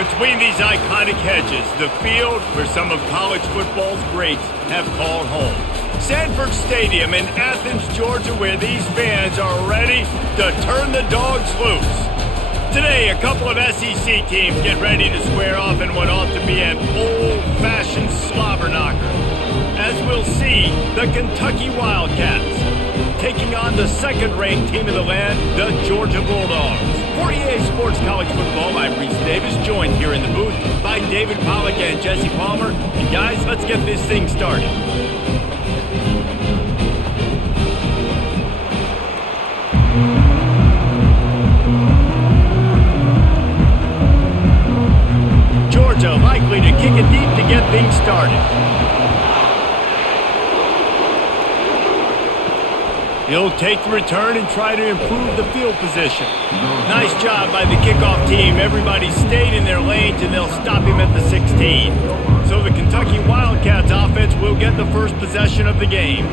Between these iconic hedges, the field where some of college football's greats have called home. Sanford Stadium in Athens, Georgia, where these fans are ready to turn the dogs loose. Today, a couple of SEC teams get ready to square off in what ought to be an old-fashioned slobber knocker. As we'll see, the Kentucky Wildcats taking on the second-ranked team in the land, the Georgia Bulldogs. For EA Sports College Football, I'm Reese Davis, joined here in the booth by David Pollack and Jesse Palmer. And guys, let's get this thing started. Georgia likely to kick it deep to get things started. He'll take the return and try to improve the field position. Nice job by the kickoff team. Everybody stayed in their lanes, and they'll stop him at the 16. So the Kentucky Wildcats offense will get the first possession of the game.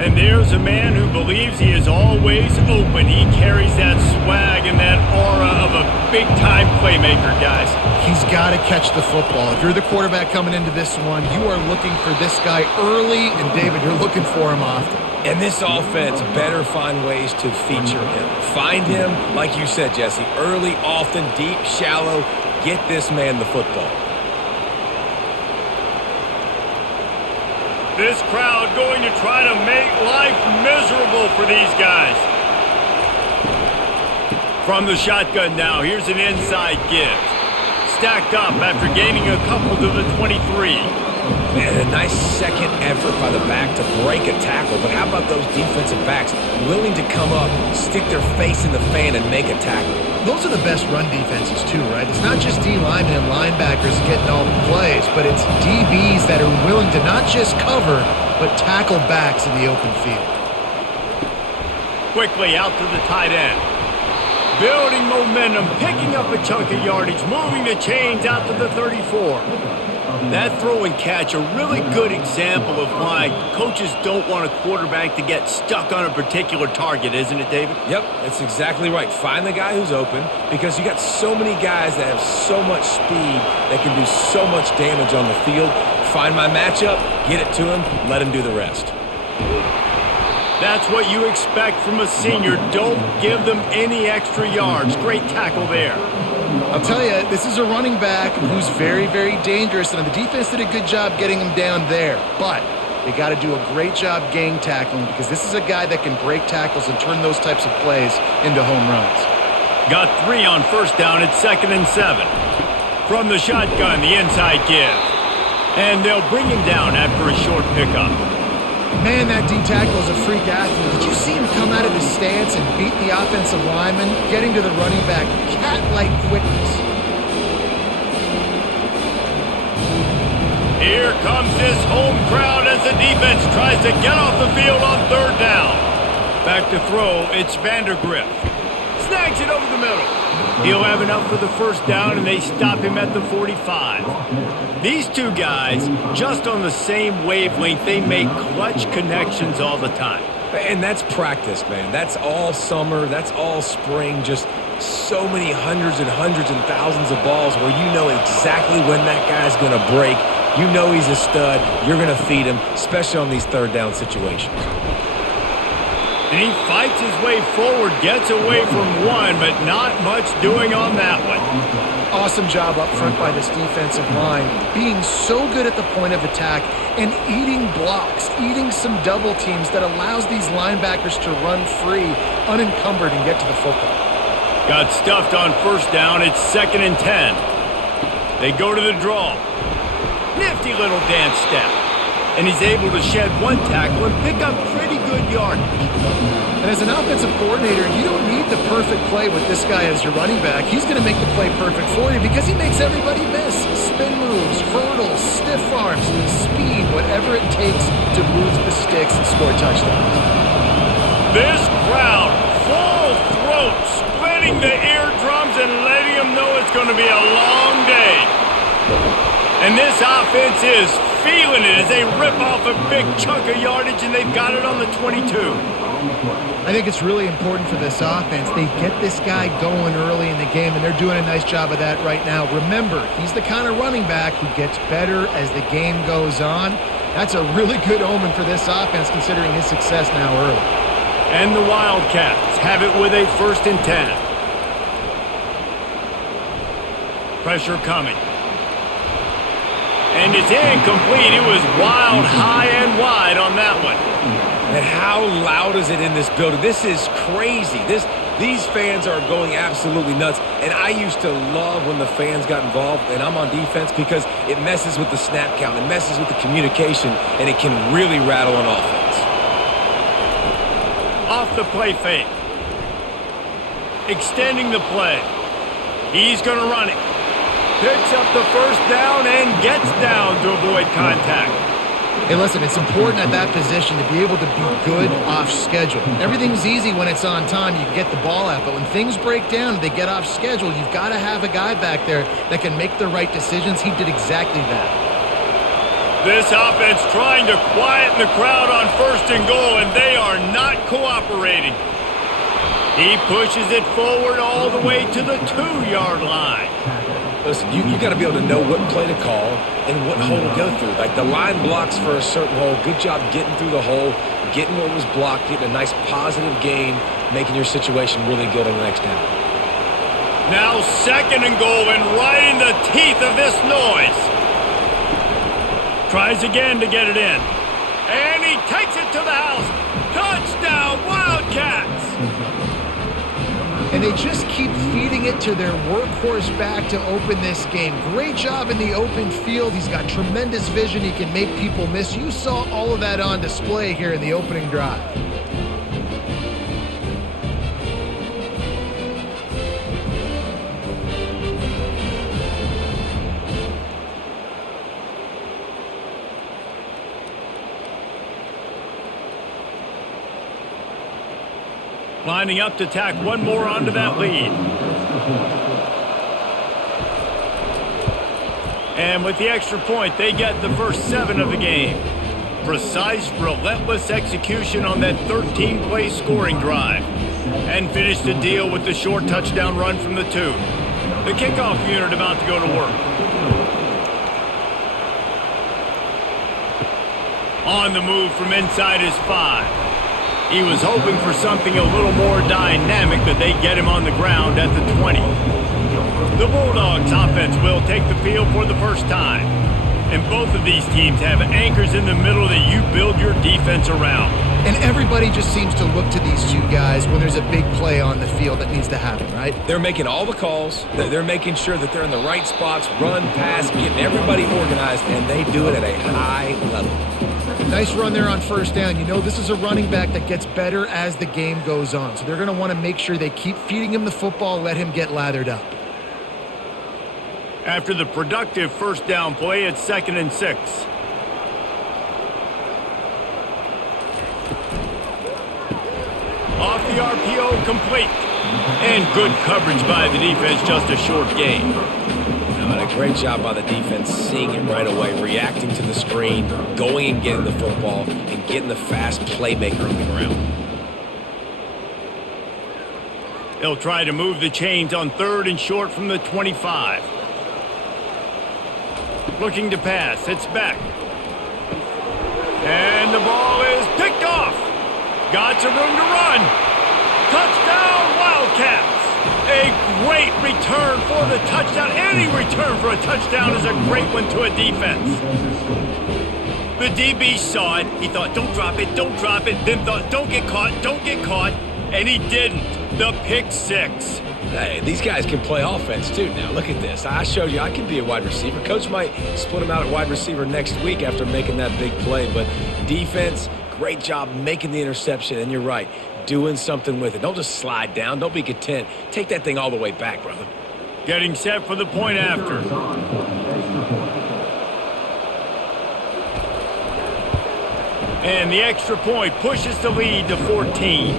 And there's a man who believes he is always open. He carries that swag and that aura of a big-time playmaker, guys. He's got to catch the football. If you're the quarterback coming into this one, you are looking for this guy early, and David, you're looking for him often. And this offense better find ways to feature him. Find him, like you said, Jesse, early, often, deep, shallow. Get this man the football. This crowd going to try to make life miserable for these guys. From the shotgun now, here's an inside give. Stacked up after gaining a couple to the 23. Man, a nice second effort by the back to break a tackle. But how about those defensive backs willing to come up, stick their face in the fan, and make a tackle? Those are the best run defenses too, right? It's not just D linemen and linebackers getting all the plays, but it's DBs that are willing to not just cover, but tackle backs in the open field. Quickly out to the tight end. Building momentum, picking up a chunk of yardage, moving the chains out to the 34. That throw and catch, a really good example of why coaches don't want a quarterback to get stuck on a particular target, isn't it, David? Yep, that's exactly right. Find the guy who's open, because you got so many guys that have so much speed that can do so much damage on the field. Find my matchup, get it to him, let him do the rest. That's what you expect from a senior. Don't give them any extra yards. Great tackle there. I'll tell you, this is a running back who's very, very dangerous, and the defense did a good job getting him down there. But they got to do a great job gang tackling, because this is a guy that can break tackles and turn those types of plays into home runs. Got 3 on first down. It's 2nd and 7. From the shotgun, the inside give. And they'll bring him down after a short pickup. Man, that D-tackle is a freak athlete. Did you see him come out of his stance and beat the offensive lineman, getting to the running back? Cat-like quickness. Here comes this home crowd as the defense tries to get off the field on 3rd down. Back to throw, it's Vandergriff. Snags it over the middle. He'll have enough for the first down, and they stop him at the 45. These two guys, just on the same wavelength, they make clutch connections all the time. And that's practice, man. That's all summer. That's all spring. Just so many hundreds and thousands of balls where you know exactly when that guy's going to break. You know he's a stud. You're going to feed him, especially on these 3rd down situations. And he fights his way forward, gets away from one, but not much doing on that one. Awesome job up front by this defensive line, being so good at the point of attack and eating blocks, eating some double teams that allows these linebackers to run free, unencumbered, and get to the football. Got stuffed on first down. It's 2nd and 10. They go to the draw. Nifty little dance step. And he's able to shed one tackle and pick up pretty good yardage. And as an offensive coordinator, you don't need the perfect play with this guy as your running back. He's going to make the play perfect for you because he makes everybody miss. Spin moves, hurdles, stiff arms, speed, whatever it takes to move the sticks and score touchdowns. This crowd, full throat, splitting the eardrums and letting them know it's going to be a long day. And this offense is feeling it as they rip off a big chunk of yardage, and they've got it on the 22. I think it's really important for this offense. They get this guy going early in the game, and they're doing a nice job of that right now. Remember, he's the kind of running back who gets better as the game goes on. That's a really good omen for this offense, considering his success now early. And the Wildcats have it with a 1st and 10. Pressure coming. And it's incomplete. It was wild, high and wide on that one. And how loud is it in this building? This is crazy. These fans are going absolutely nuts. And I used to love when the fans got involved, and I'm on defense, because it messes with the snap count. It messes with the communication, and it can really rattle an offense. Off the play fake. Extending the play. He's going to run it. Picks up the 1st down and gets down to avoid contact. Hey, listen, it's important at that position to be able to be good off schedule. Everything's easy when it's on time. You can get the ball out. But when things break down and they get off schedule, you've got to have a guy back there that can make the right decisions. He did exactly that. This offense trying to quieten the crowd on 1st and goal, and they are not cooperating. He pushes it forward all the way to the 2-yard line. Listen, you got to be able to know what play to call and what hole to go through. Like, the line blocks for a certain hole. Good job getting through the hole, getting what was blocked, getting a nice positive gain, making your situation really good on the next down. Now 2nd and goal, and right in the teeth of this noise. Tries again to get it in. And he takes it to the house. Touchdown, Wildcats! And they just keep feeding it to their workhorse back to open this game. Great job in the open field. He's got tremendous vision. He can make people miss. You saw all of that on display here in the opening drive. Lining up to tack one more onto that lead. And with the extra point, they get the first 7 of the game. Precise, relentless execution on that 13-play scoring drive. And finish the deal with the short touchdown run from the 2. The kickoff unit about to go to work. On the move from inside his 5. He was hoping for something a little more dynamic, but they get him on the ground at the 20. The Bulldogs offense will take the field for the first time. And both of these teams have anchors in the middle that you build your defense around. And everybody just seems to look to these two guys when there's a big play on the field that needs to happen, right? They're making all the calls. They're making sure that they're in the right spots, run, pass, getting everybody organized, and they do it at a high level. Nice run there on 1st down. You know, this is a running back that gets better as the game goes on. So they're going to want to make sure they keep feeding him the football, let him get lathered up. After the productive 1st down play, it's 2nd and 6. Off the RPO, complete. And good coverage by the defense, just a short gain. A great job by the defense, seeing it right away, reacting to the screen, going and getting the football, and getting the fast playmaker on the ground. They'll try to move the chains on 3rd and short from the 25. Looking to pass. It's back. And the ball is picked off. Got some room to run. Touchdown, Wildcats. A great return for the touchdown. Any return for a touchdown is a great one to a defense. The DB saw it. He thought, don't drop it, don't drop it. Then thought, don't get caught, don't get caught. And he didn't. The pick 6. Hey, these guys can play offense too now. Look at this. I showed you I can be a wide receiver. Coach might split him out at wide receiver next week after making that big play. But defense, great job making the interception. And you're right, doing something with it. Don't just slide down. Don't be content. Take that thing all the way back, brother. Getting set for the point after. And the extra point pushes the lead to 14.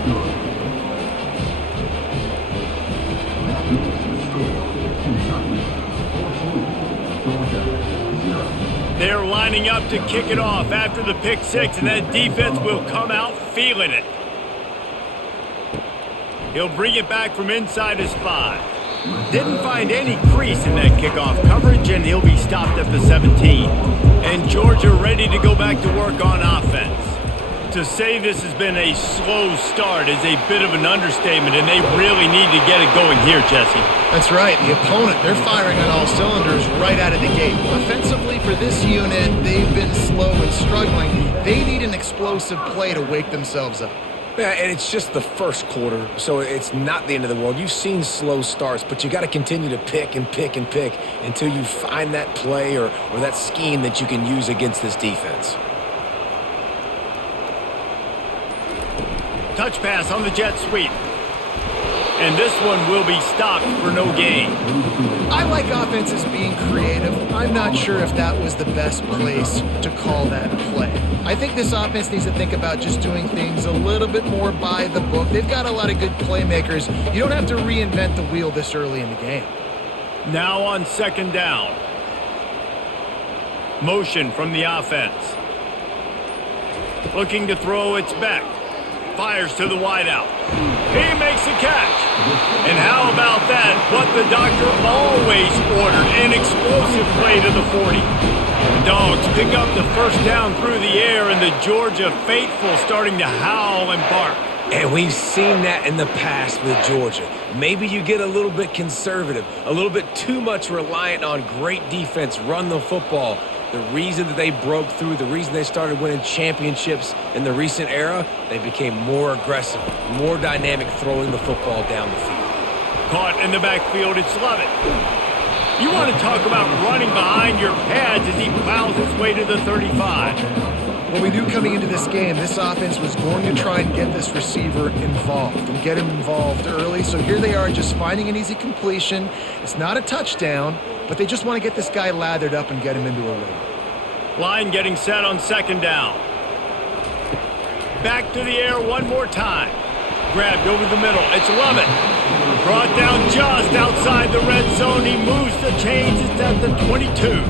They're lining up to kick it off after the pick 6, and that defense will come out feeling it. He'll bring it back from inside his 5. Didn't find any crease in that kickoff coverage, and he'll be stopped at the 17. And Georgia ready to go back to work on offense. To say this has been a slow start is a bit of an understatement, and they really need to get it going here, Jesse. That's right. The opponent, they're firing on all cylinders right out of the gate. Offensively for this unit, they've been slow and struggling. They need an explosive play to wake themselves up. Yeah, and it's just the first quarter, so it's not the end of the world. You've seen slow starts, but you got to continue to pick and pick and pick until you find that play or that scheme that you can use against this defense. Touch pass on the jet sweep. And this one will be stopped for no gain. I like offenses being creative. I'm not sure if that was the best place to call that play. I think this offense needs to think about just doing things a little bit more by the book. They've got a lot of good playmakers. You don't have to reinvent the wheel this early in the game. Now on second down. Motion from the offense. Looking to throw, it's back. Fires to the wideout. He makes a catch. And how about that? What the doctor always ordered, an explosive play to the 40. The Dogs pick up the first down through the air, and the Georgia faithful starting to howl and bark. And we've seen that in the past with Georgia. Maybe you get a little bit conservative, a little bit too much reliant on great defense, run the football. The reason that they broke through, the reason they started winning championships in the recent era, they became more aggressive, more dynamic throwing the football down the field. Caught in the backfield, it's Lovett. You want to talk about running behind your pads as he plows his way to the 35. Well, we knew coming into this game, this offense was going to try and get this receiver involved and get him involved early. So here they are just finding an easy completion. It's not a touchdown, but they just want to get this guy lathered up and get him into a rhythm. Line getting set on second down. Back to the air one more time. Grabbed over the middle. It's Lovett. Brought down just outside the red zone. He moves the chains. It's at the 22.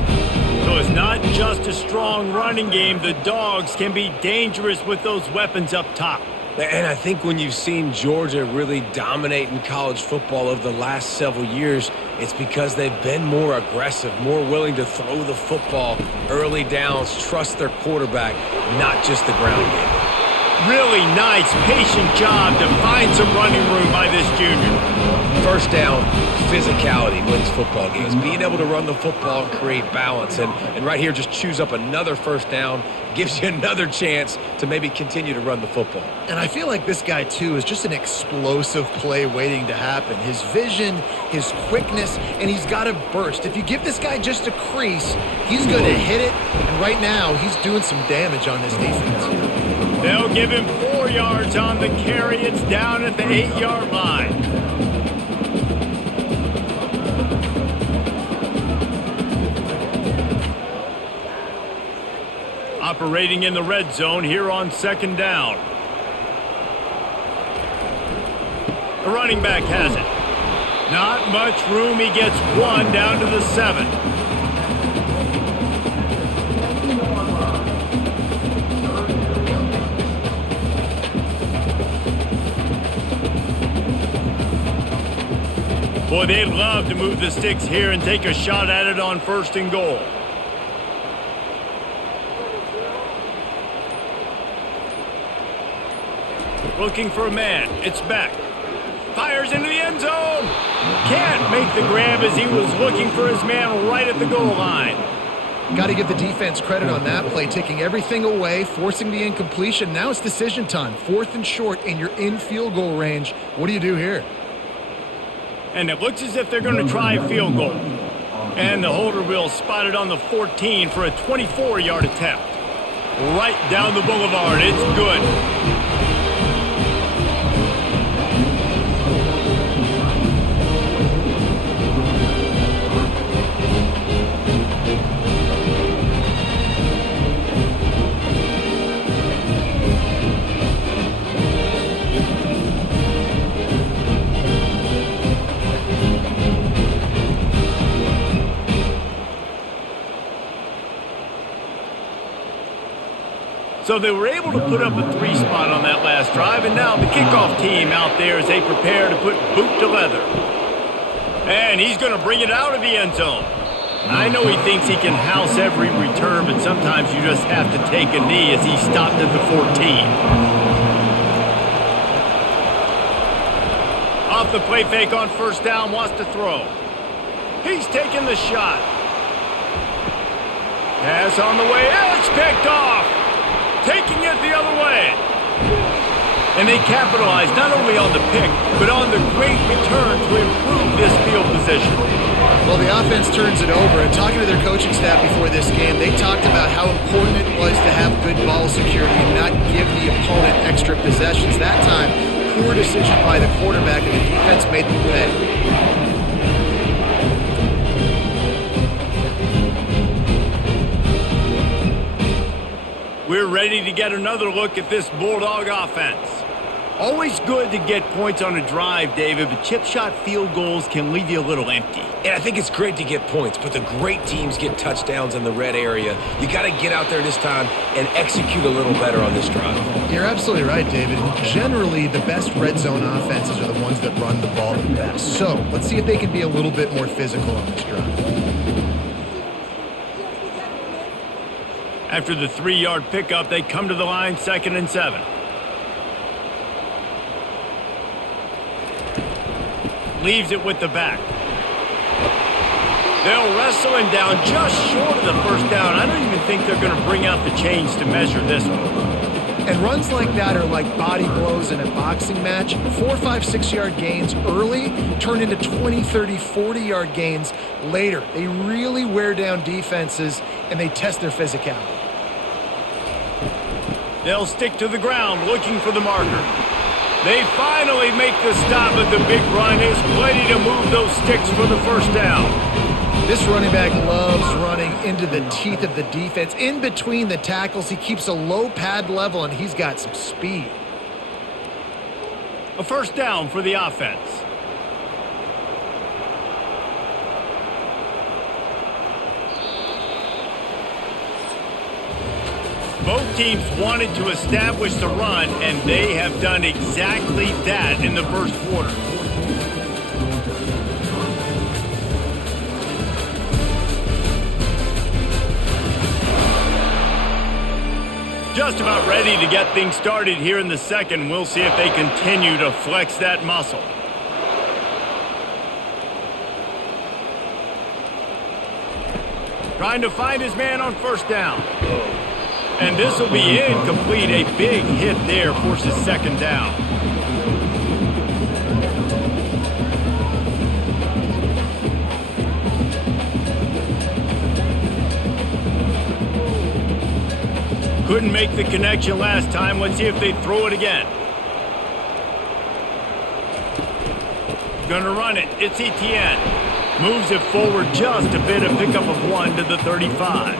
So it's not just a strong running game. The Dogs can be dangerous with those weapons up top. And I think when you've seen Georgia really dominate in college football over the last several years, it's because they've been more aggressive, more willing to throw the football early downs, trust their quarterback, not just the ground game. Really nice, patient job to find some running room by this junior. First down, physicality wins football games. Being able to run the football and create balance. And right here, just choose up another first down, gives you another chance to maybe continue to run the football. And I feel like this guy, too, is just an explosive play waiting to happen. His vision, his quickness, and he's got a burst. If you give this guy just a crease, he's going to hit it. And right now, he's doing some damage on this defense. They'll give him 4 yards on the carry. It's down at the 8-yard line. Operating in the red zone here on second down. The running back has it. Not much room. He gets one down to the 7. Boy, they'd love to move the sticks here and take a shot at it on 1st and goal. Looking for a man. It's back. Fires into the end zone. Can't make the grab as he was looking for his man right at the goal line. Got to give the defense credit on that play, taking everything away, forcing the incompletion. Now it's decision time. 4th and short, and you're in field goal range. What do you do here? And it looks as if they're going to try a field goal. And the holder will spot it on the 14 for a 24-yard attempt. Right down the boulevard. It's good. So they were able to put up a 3 spot on that last drive, and now the kickoff team out there as they prepare to put boot to leather. And he's going to bring it out of the end zone. I know he thinks he can house every return, but sometimes you just have to take a knee as he stopped at the 14. Off the play fake on first down, wants to throw. He's taking the shot. Pass on the way, it's picked off. Taking it the other way. And they capitalize not only on the pick, but on the great return to improve this field position. Well, the offense turns it over, and talking to their coaching staff before this game, they talked about how important it was to have good ball security and not give the opponent extra possessions. That time, poor decision by the quarterback, and the defense made them pay. We're ready to get another look at this Bulldog offense. Always good to get points on a drive, David, but chip shot field goals can leave you a little empty. And I think it's great to get points, but the great teams get touchdowns in the red area. You got to get out there this time and execute a little better on this drive. You're absolutely right, David. Generally, the best red zone offenses are the ones that run the ball the best. So let's see if they can be a little bit more physical on this drive. After the 3-yard pickup, they come to the line, 2nd and 7. Leaves it with the back. They'll wrestle him down just short of the first down. I don't even think they're going to bring out the chains to measure this one. And runs like that are like body blows in a boxing match. 4, 5, 6-yard gains early turn into 20, 30, 40-yard gains later. They really wear down defenses, and they test their physicality. They'll stick to the ground looking for the marker. They finally make the stop, but the big run is plenty to move those sticks for the first down. This running back loves running into the teeth of the defense. In between the tackles, he keeps a low pad level, and he's got some speed. A first down for the offense. Both teams wanted to establish the run, and they have done exactly that in the first quarter. Just about ready to get things started here in the second. We'll see if they continue to flex that muscle. Trying to find his man on first down. And this will be incomplete. A big hit there forces 2nd down. Couldn't make the connection last time. Let's see if they throw it again. Gonna run it. It's Etienne. Moves it forward just a bit. A pickup of 1 to the 35.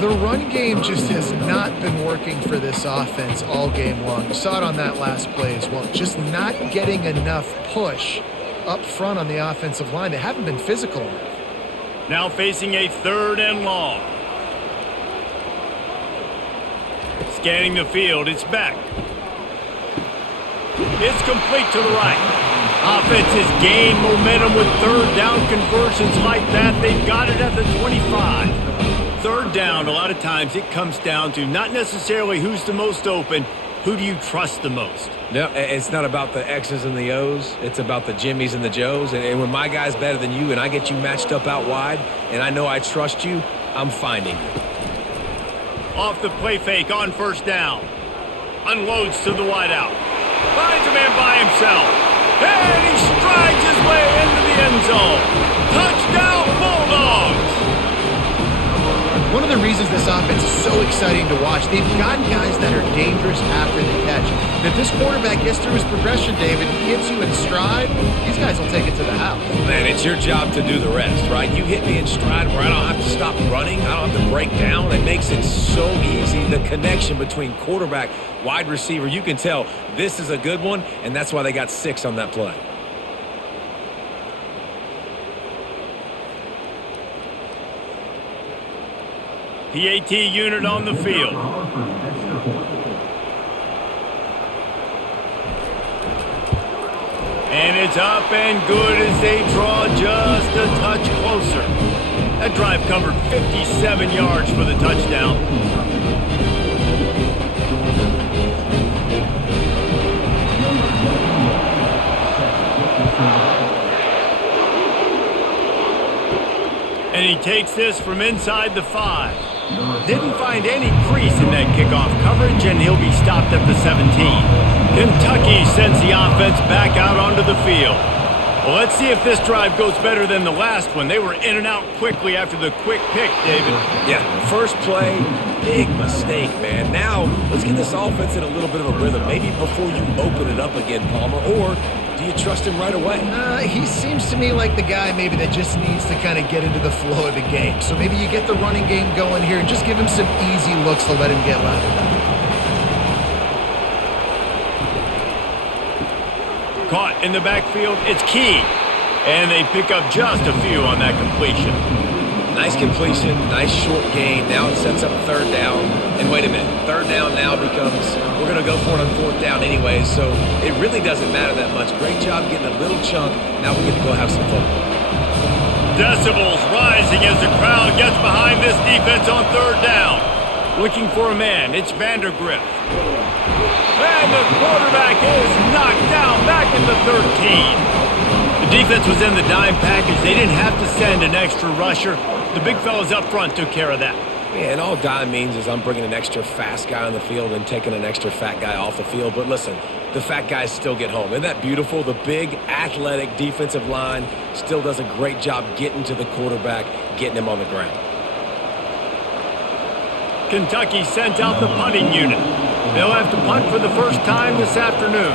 The run game just has not been working for this offense all game long. You saw it on that last play as well. Just not getting enough push up front on the offensive line. They haven't been physical enough. Now facing a 3rd and long. Scanning the field, it's back. It's complete to the right. Offense has gained momentum with 3rd down conversions like that. They've got it at the 25. 3rd down, a lot of times it comes down to not necessarily who's the most open, who do you trust the most? No, it's not about the X's and the O's. It's about the Jimmies and the Joes. And when my guy's better than you and I get you matched up out wide and I know I trust you, I'm finding you. Off the play fake on first down. Unloads to the wideout. Finds a man by himself. And he strides his way into the end zone. Touchdown, Bulldogs! One of the reasons this offense is so exciting to watch, they've got guys that are dangerous after the catch. And if this quarterback gets through his progression, David, he hits you in stride, these guys will take it to the house. Man, it's your job to do the rest, right? You hit me in stride where I don't have to stop running. I don't have to break down. It makes it so easy. The connection between quarterback, wide receiver, you can tell this is a good one, and that's why they got 6 on that play. PAT unit on the field. It's up and good as they draw just a touch closer. That drive covered 57 yards for the touchdown. And he takes this from inside the 5. Didn't find any crease in that kickoff coverage, and he'll be stopped at the 17. Kentucky sends the offense back out onto the field. Well, let's see if this drive goes better than the last one. They were in and out quickly after the quick pick, David. Yeah, first play, big mistake, man. Now, let's get this offense in a little bit of a rhythm. Maybe before you open it up again, Palmer, or do you trust him right away? He seems to me like the guy maybe that just needs to kind of get into the flow of the game. So maybe you get the running game going here and just give him some easy looks to let him get lathered up. Caught in the backfield, it's Key. And they pick up just a few on that completion. Nice completion, nice short gain. Now it sets up third down. And wait a minute, third down now becomes, we're going to go for it on fourth down anyways, so it really doesn't matter that much. Great job getting a little chunk. Now we get to go have some fun. Decibels rising as the crowd gets behind this defense on third down. Looking for a man, it's Vandergrift. And the quarterback is knocked down back in the 13. The defense was in the dime package. They didn't have to send an extra rusher. The big fellas up front took care of that. Yeah, and all dime means is I'm bringing an extra fast guy on the field and taking an extra fat guy off the field. But listen, the fat guys still get home. Isn't that beautiful? The big, athletic defensive line still does a great job getting to the quarterback, getting him on the ground. Kentucky sent out the punting unit. They'll have to punt for the first time this afternoon.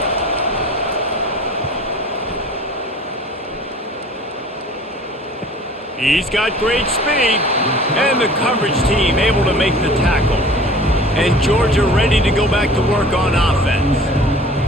He's got great speed, and the coverage team able to make the tackle. And Georgia ready to go back to work on offense.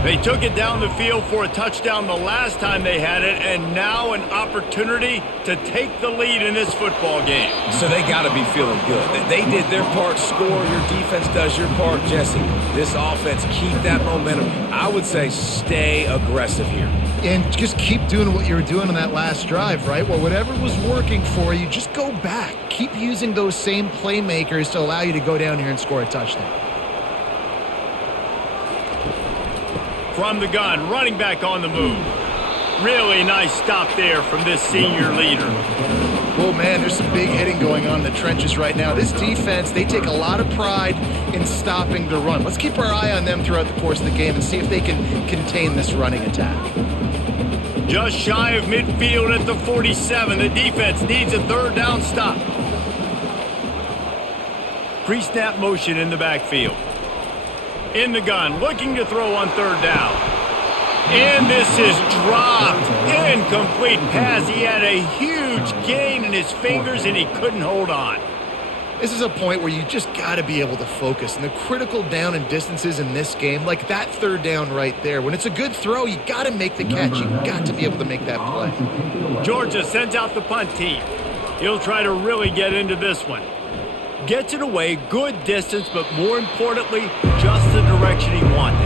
They took it down the field for a touchdown the last time they had it, and now an opportunity to take the lead in this football game. So they got to be feeling good. They did their part, score. Your defense does your part, Jesse. This offense, keep that momentum. I would say stay aggressive here. And just keep doing what you were doing on that last drive, right? Well, whatever was working for you, just go back. Keep using those same playmakers to allow you to go down here and score a touchdown. From the gun, running back on the move. Really nice stop there from this senior leader. Well, man, there's some big hitting going on in the trenches right now. This defense, they take a lot of pride in stopping the run. Let's keep our eye on them throughout the course of the game and see if they can contain this running attack. Just shy of midfield at the 47. The defense needs a third down stop. Pre-snap motion in the backfield. In the gun, looking to throw on third down. And this is dropped. Incomplete pass. He had a huge gain in his fingers, and he couldn't hold on. This is a point where you just got to be able to focus. And the critical down and distances in this game, like that third down right there, when it's a good throw, you got to make the catch. You got to be able to make that play. Georgia sends out the punt team. He'll try to really get into this one. Gets it away, good distance, but more importantly, just the direction he wanted.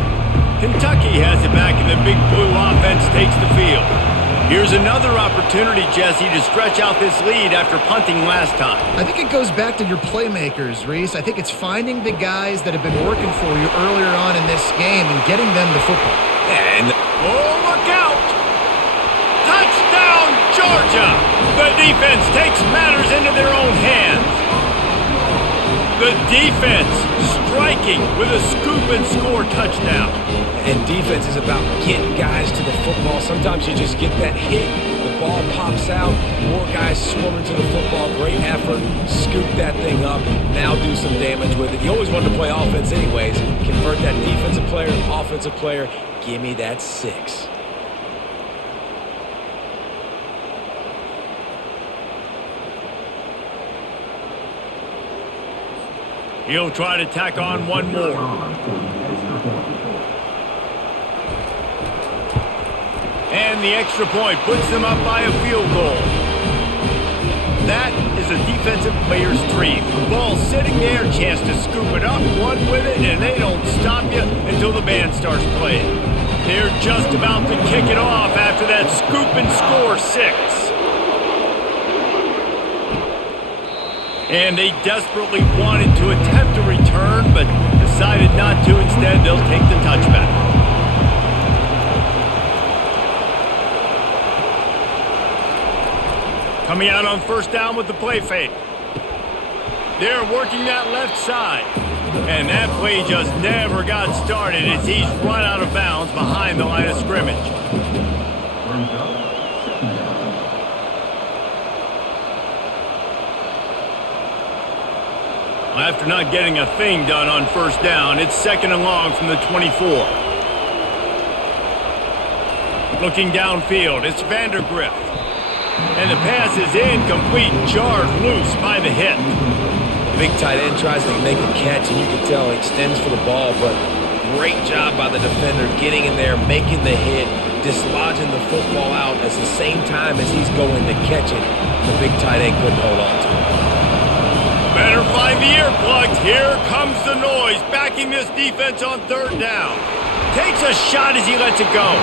Kentucky has it back, and the big blue offense takes the field. Here's another opportunity, Jesse, to stretch out this lead after punting last time. I think it goes back to your playmakers, Reese. I think it's finding the guys that have been working for you earlier on in this game and getting them the football. And oh, look out! Touchdown, Georgia! The defense takes matters into their own hands. The defense striking with a scoop and score touchdown. And defense is about getting guys to the football. Sometimes you just get that hit, the ball pops out, more guys swarming to the football. Great effort, scoop that thing up, now do some damage with it. You always wanted to play offense anyways. Convert that defensive player, offensive player, give me that 6. He'll try to tack on one more. And the extra point puts them up by a field goal. That is a defensive player's dream. Ball sitting there, chance to scoop it up, run with it, and they don't stop you until the band starts playing. They're just about to kick it off after that scoop and score 6. And they desperately wanted to attempt a return, but decided not to. Instead, they'll take the touchback. Coming out on first down with the play fake. They're working that left side. And that play just never got started as he's run out of bounds behind the line of scrimmage. After not getting a thing done on first down, it's 2nd and long from the 24. Looking downfield, it's Vandergriff. And the pass is incomplete, jarred loose by the hit. Big tight end tries to make a catch, and you can tell he extends for the ball, but great job by the defender getting in there, making the hit, dislodging the football out at the same time as he's going to catch it. The big tight end couldn't hold on to it. Better find the earplugs. Here comes the noise, backing this defense on 3rd down. Takes a shot as he lets it go.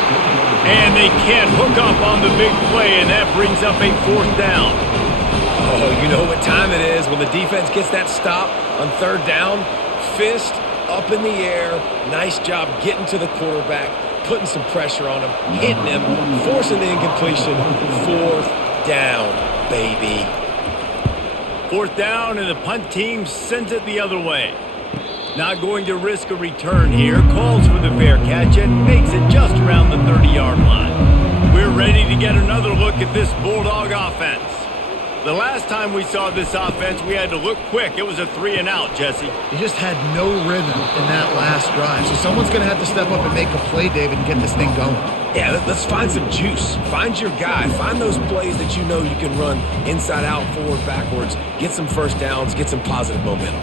And they can't hook up on the big play, and that brings up a 4th down. Oh, you know what time it is when the defense gets that stop on 3rd down. Fist up in the air. Nice job getting to the quarterback, putting some pressure on him, hitting him, forcing the incompletion. 4th down, baby. 4th down, and the punt team sends it the other way. Not going to risk a return here. Calls for the fair catch and makes it just around the 30-yard line. We're ready to get another look at this Bulldog offense. The last time we saw this offense, we had to look quick. It was a 3-and-out, Jesse. He just had no rhythm in that last drive. So someone's going to have to step up and make a play, David, and get this thing going. Yeah, let's find some juice. Find your guy. Find those plays that you know you can run inside out, forward, backwards. Get some first downs. Get some positive momentum.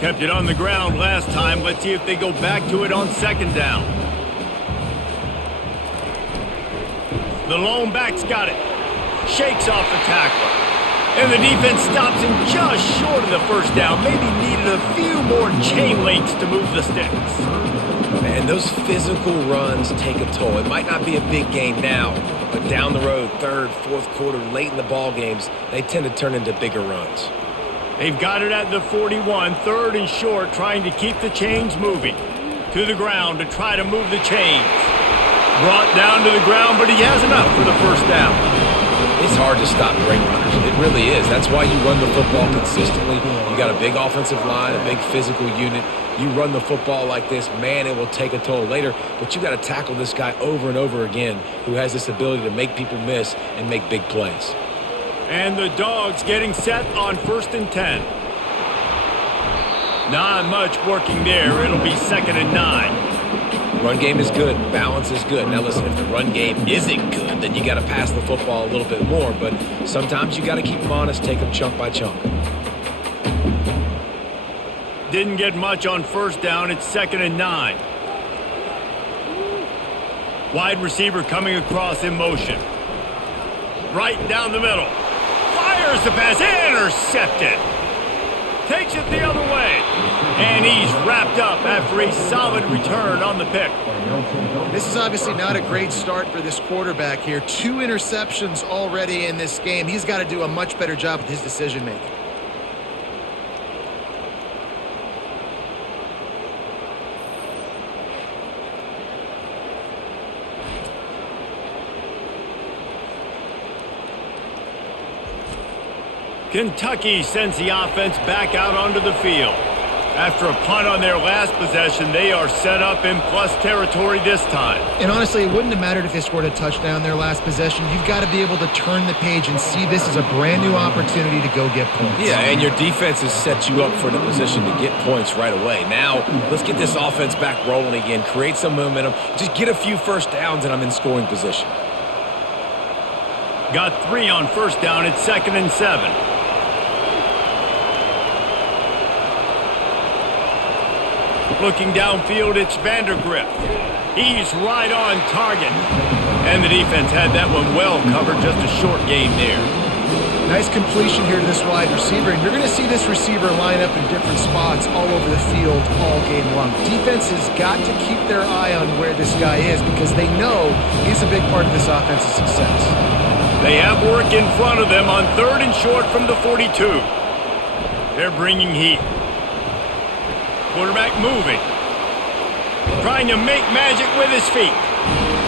Kept it on the ground last time. Let's see if they go back to it on 2nd down. The lone back's got it. Shakes off the tackler. And the defense stops him just short of the 1st down. Maybe needed a few more chain links to move the sticks. Man, those physical runs take a toll. It might not be a big game now, but down the road, 3rd, 4th quarter, late in the ball games, they tend to turn into bigger runs. They've got it at the 41, 3rd and short, trying to keep the chains moving. To the ground to try to move the chains. Brought down to the ground, but he has enough for the 1st down. It's hard to stop great runners. It really is. That's why you run the football consistently. You got a big offensive line, a big physical unit. You run the football like this, man, it will take a toll later. But you got to tackle this guy over and over again who has this ability to make people miss and make big plays. And the Dogs getting set on 1st and 10. Not much working there. It'll be 2nd and 9. Run game is good. Balance is good. Now listen, if the run game isn't good, then you got to pass the football a little bit more. But sometimes you got to keep them honest, take them chunk by chunk. Didn't get much on 1st down. It's 2nd and 9. Wide receiver coming across in motion. Right down the middle. Fires the pass. Intercepted. Takes it the other way. And he's wrapped up after a solid return on the pick. This is obviously not a great start for this quarterback here. 2 interceptions already in this game. He's got to do a much better job with his decision-making. Kentucky sends the offense back out onto the field. After a punt on their last possession, they are set up in plus territory this time. And honestly, it wouldn't have mattered if they scored a touchdown their last possession. You've got to be able to turn the page and see this as a brand new opportunity to go get points. Yeah, and your defense has set you up for the position to get points right away. Now, let's get this offense back rolling again, create some momentum, just get a few first downs, and I'm in scoring position. Got 3 on 1st down. It's 2nd and 7. Looking downfield, it's Vandergriff. He's right on target. And the defense had that one well covered, just a short game there. Nice completion here to this wide receiver, and you're going to see this receiver line up in different spots all over the field all game long. Defense has got to keep their eye on where this guy is because they know he's a big part of this offense's success. They have work in front of them on 3rd and short from the 42. They're bringing heat. Quarterback moving. Trying to make magic with his feet.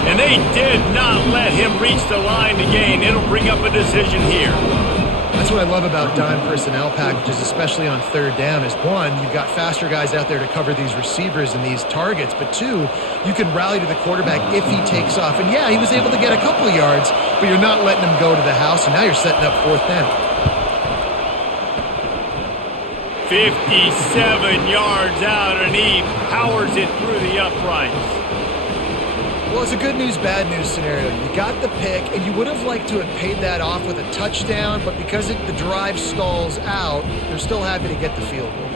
And they did not let him reach the line to gain. It'll bring up a decision here. That's what I love about dime personnel packages, especially on 3rd down, is one, you've got faster guys out there to cover these receivers and these targets, but two, you can rally to the quarterback if he takes off. And yeah, he was able to get a couple of yards, but you're not letting him go to the house, and now you're setting up 4th down. 57 yards out, and he powers it through the uprights. Well, it's a good news, bad news scenario. You got the pick, and you would have liked to have paid that off with a touchdown, but because the drive stalls out, they're still happy to get the field goal.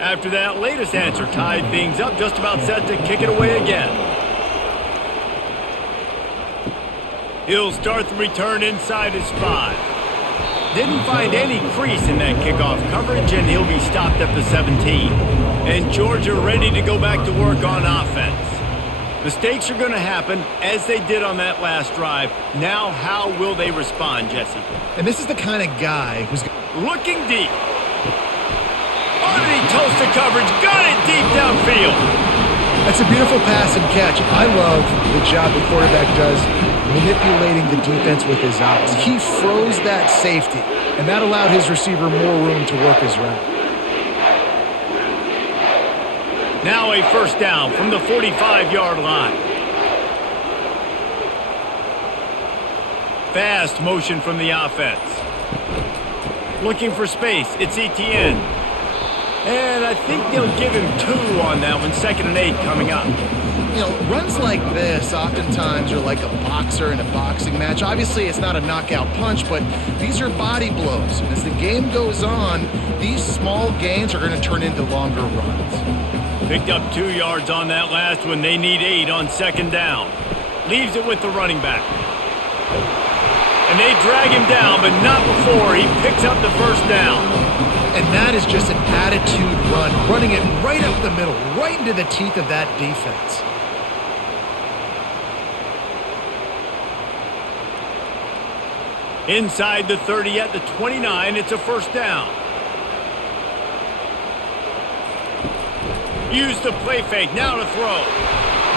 After that latest answer tied things up, just about set to kick it away again. He'll start the return inside his 5. Didn't find any crease in that kickoff coverage, and he'll be stopped at the 17. And Georgia ready to go back to work on offense. Mistakes are going to happen, as they did on that last drive. Now, how will they respond, Jesse? And this is the kind of guy who's looking deep. Underneath toasted coverage, got it deep downfield. That's a beautiful pass and catch. I love the job the quarterback does manipulating the defense with his eyes. He froze that safety, and that allowed his receiver more room to work his route. Now a 1st down from the 45-yard line. Fast motion from the offense. Looking for space. It's Etienne. And I think they'll give him 2 on that one. 2nd and 8 coming up. You know, runs like this oftentimes are like a boxer in a boxing match. Obviously, it's not a knockout punch, but these are body blows. And as the game goes on, these small gains are going to turn into longer runs. Picked up 2 yards on that last one. They need 8 on 2nd down. Leaves it with the running back. And they drag him down, but not before he picks up the 1st down. And that is just an attitude run, running it right up the middle, right into the teeth of that defense. Inside the 30 at the 29, it's a 1st down. Use the play fake, now to throw.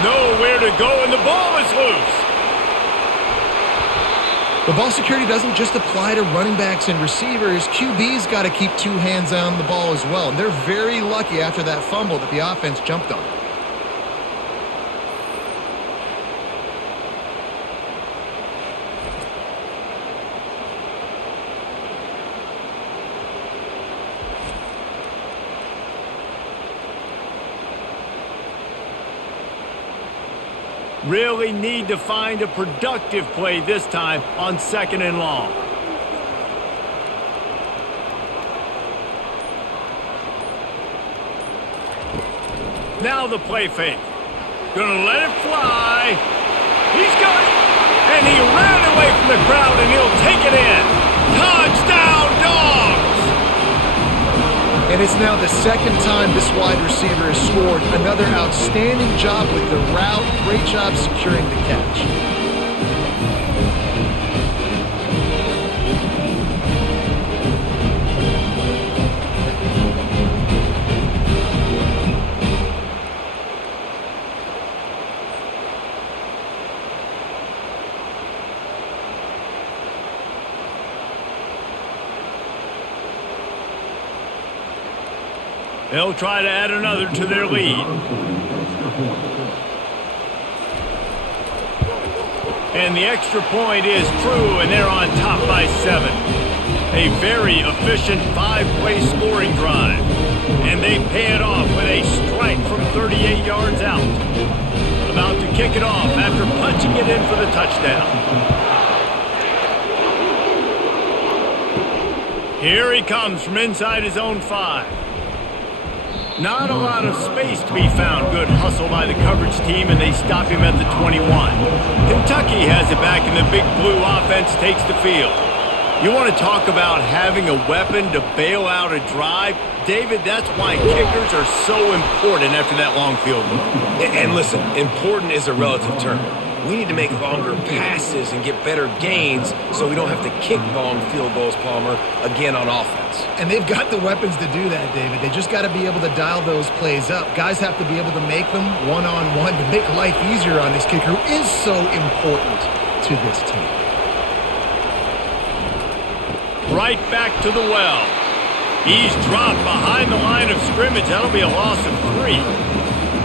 Nowhere to go, and the ball is loose. The ball security doesn't just apply to running backs and receivers. QB's got to keep 2 hands on the ball as well. And they're very lucky after that fumble that the offense jumped on. Really need to find a productive play this time on 2nd and long. Now the play fake. Gonna let it fly. He's got it. And he ran away from the crowd, and he'll take it in. Touchdown, Dogs! And it's now the 2nd time this wide receiver has scored. Another outstanding job with the route. Great job securing the catch. They'll try to add another to their lead. And the extra point is true, and they're on top by 7. A very efficient 5-play scoring drive. And they pay it off with a strike from 38 yards out. about to kick it off after punching it in for the touchdown. Here he comes from inside his own 5. Not a lot of space to be found. Good hustle by the coverage team, and they stop him at the 21. Kentucky has it back, and the big blue offense takes the field. You want to talk about having a weapon to bail out a drive? David, that's why kickers are so important after that long field goal. And listen, important is a relative term. We need to make longer passes and get better gains so we don't have to kick long field goals, Palmer, again on offense. And they've got the weapons to do that, David. They just got to be able to dial those plays up. Guys have to be able to make them one-on-one to make life easier on this kicker, who is so important to this team. Right back to the well. He's dropped behind the line of scrimmage. That'll be a loss of 3.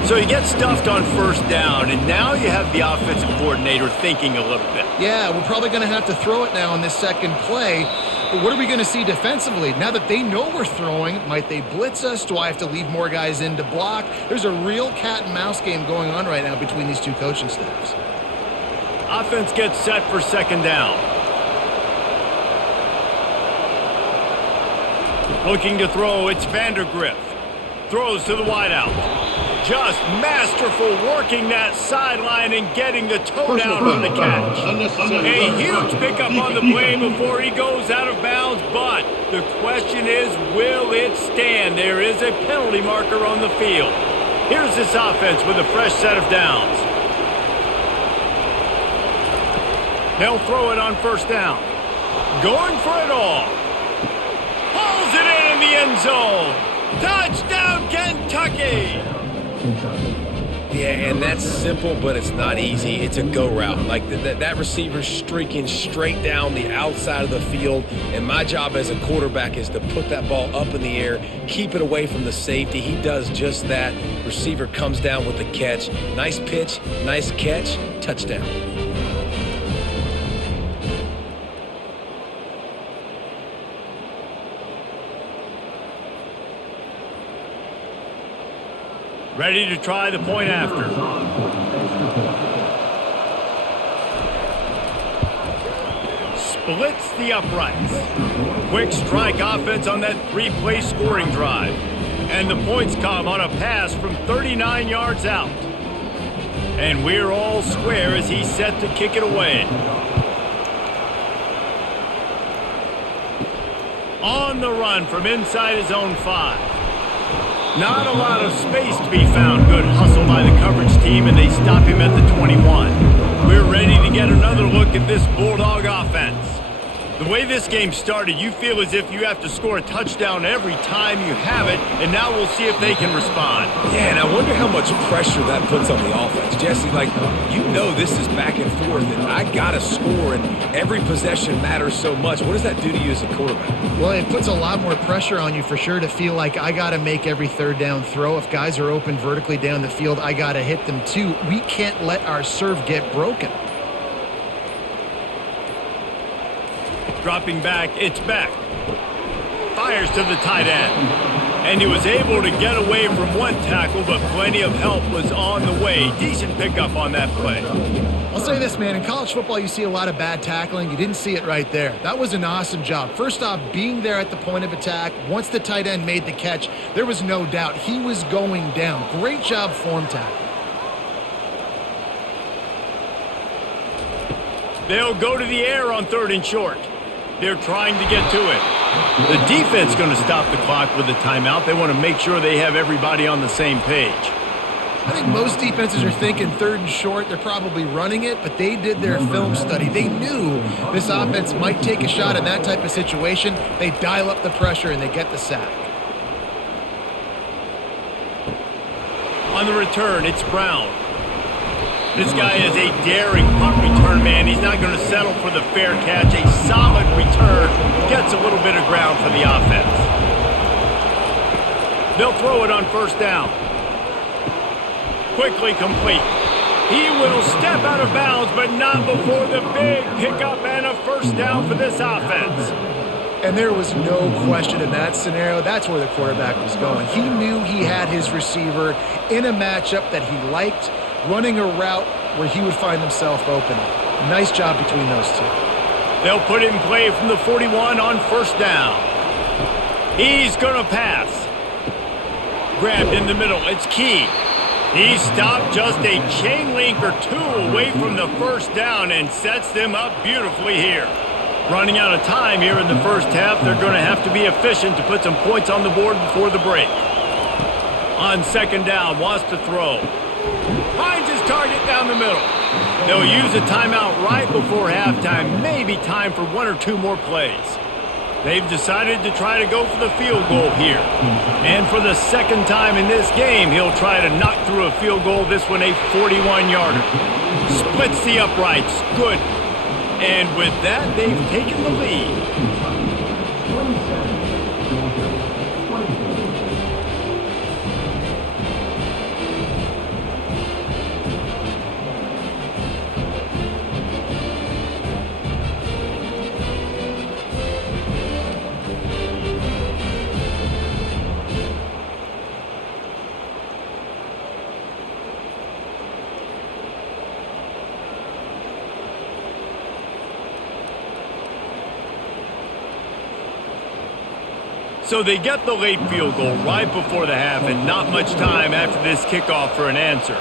So you get stuffed on first down, and now you have the offensive coordinator thinking a little bit. Yeah, we're probably going to have to throw it now on this second play. But what are we going to see defensively? Now that they know we're throwing, might they blitz us? Do I have to leave more guys in to block? There's a real cat and mouse game going on right now between these two coaching staffs. Offense gets set for second down. Looking to throw, it's Vandergriff. Throws to the wideout. Just masterful working that sideline and getting the toe down on the catch. A huge pickup on the play before he goes out of bounds, but the question is, will it stand? There is a penalty marker on the field. Here's this offense with a fresh set of downs. They'll throw it on first down. Going for it all. Pulls it in the end zone. Touchdown, Kentucky! Yeah, and that's simple, but it's not easy. It's a go route. Like that receiver's streaking straight down the outside of the field, and my job as a quarterback is to put that ball up in the air, keep it away from the safety. He does just that. Receiver comes down with the catch. Nice pitch, nice catch, touchdown. Ready to try the point after. Splits the uprights. Quick strike offense on that 3-play scoring drive. And the points come on a pass from 39 yards out. And we're all square as he's set to kick it away. On the run from inside his own 5. Not a lot of space to be found. Good hustle by the coverage team, and they stop him at the 21. We're ready to get another look at this Bulldog offense. The way this game started, you feel as if you have to score a touchdown every time you have it, and now we'll see if they can respond. Yeah, and I wonder how much pressure that puts on the offense. Jesse, you know this is back and forth, and I got to score, and every possession matters so much. What does that do to you as a quarterback? Well, it puts a lot more pressure on you for sure to feel like I got to make every third down throw. If guys are open vertically down the field, I got to hit them too. We can't let our serve get broken. Dropping back, it's back. Fires to the tight end. And he was able to get away from one tackle, but plenty of help was on the way. Decent pickup on that play. I'll say this, man. In college football, you see a lot of bad tackling. You didn't see it right there. That was an awesome job. First off, being there at the point of attack. Once the tight end made the catch, there was no doubt he was going down. Great job form tackle. They'll go to the air on 3rd and short. They're trying to get to it. The defense going to stop the clock with a timeout. They want to make sure they have everybody on the same page. I think most defenses are thinking 3rd and short. They're probably running it, but they did their film study. They knew this offense might take a shot in that type of situation. They dial up the pressure, and they get the sack. On the return, it's Brown. This guy is a daring punt return man. He's not going to settle for the fair catch. A solid return. Gets a little bit of ground for the offense. They'll throw it on first down. Quickly complete. He will step out of bounds, but not before the big pickup and a first down for this offense. And there was no question in that scenario. That's where the quarterback was going. He knew he had his receiver in a matchup that he liked. running a route where he would find himself open. Nice job between those two. They'll put it in play from the 41 on first down. He's going to pass. Grabbed in the middle. It's Key. He stopped just a chain link or two away from the first down and sets them up beautifully here. Running out of time here in the first half, they're going to have to be efficient to put some points on the board before the break. On second down, wants to throw. Finds his target down the middle. They'll use a timeout right before halftime, maybe time for one or two more plays. They've decided to try to go for the field goal here. And for the second time in this game, he'll try to knock through a field goal, this one a 41-yarder. Splits the uprights. Good. And with that, they've taken the lead. So they get the late field goal right before the half and not much time after this kickoff for an answer.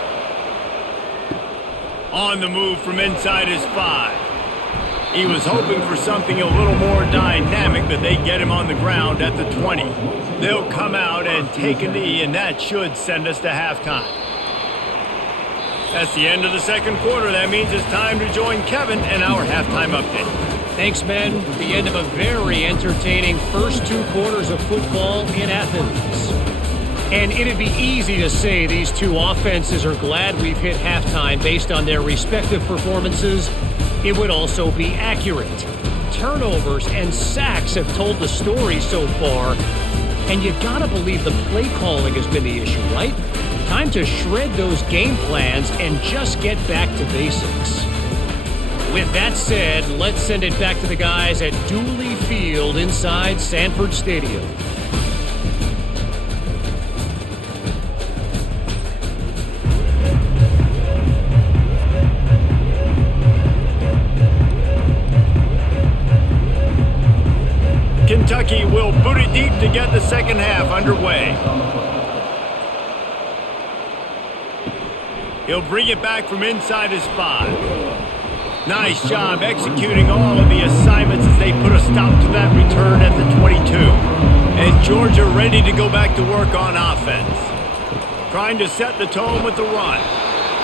On the move from inside his 5. He was hoping for something a little more dynamic, but they get him on the ground at the 20. They'll come out and take a knee, and that should send us to halftime. That's the end of the second quarter. That means it's time to join Kevin and our halftime update. Thanks, men. The end of a very entertaining first 2 quarters of football in Athens. And it'd be easy to say these two offenses are glad we've hit halftime based on their respective performances. It would also be accurate. Turnovers and sacks have told the story so far. And you gotta believe the play calling has been the issue, right? Time to shred those game plans and just get back to basics. With that said, let's send it back to the guys at Dooley Field inside Sanford Stadium. Kentucky will boot it deep to get the second half underway. He'll bring it back from inside his 5. Nice job executing all of the assignments as they put a stop to that return at the 22. And Georgia ready to go back to work on offense. Trying to set the tone with the run.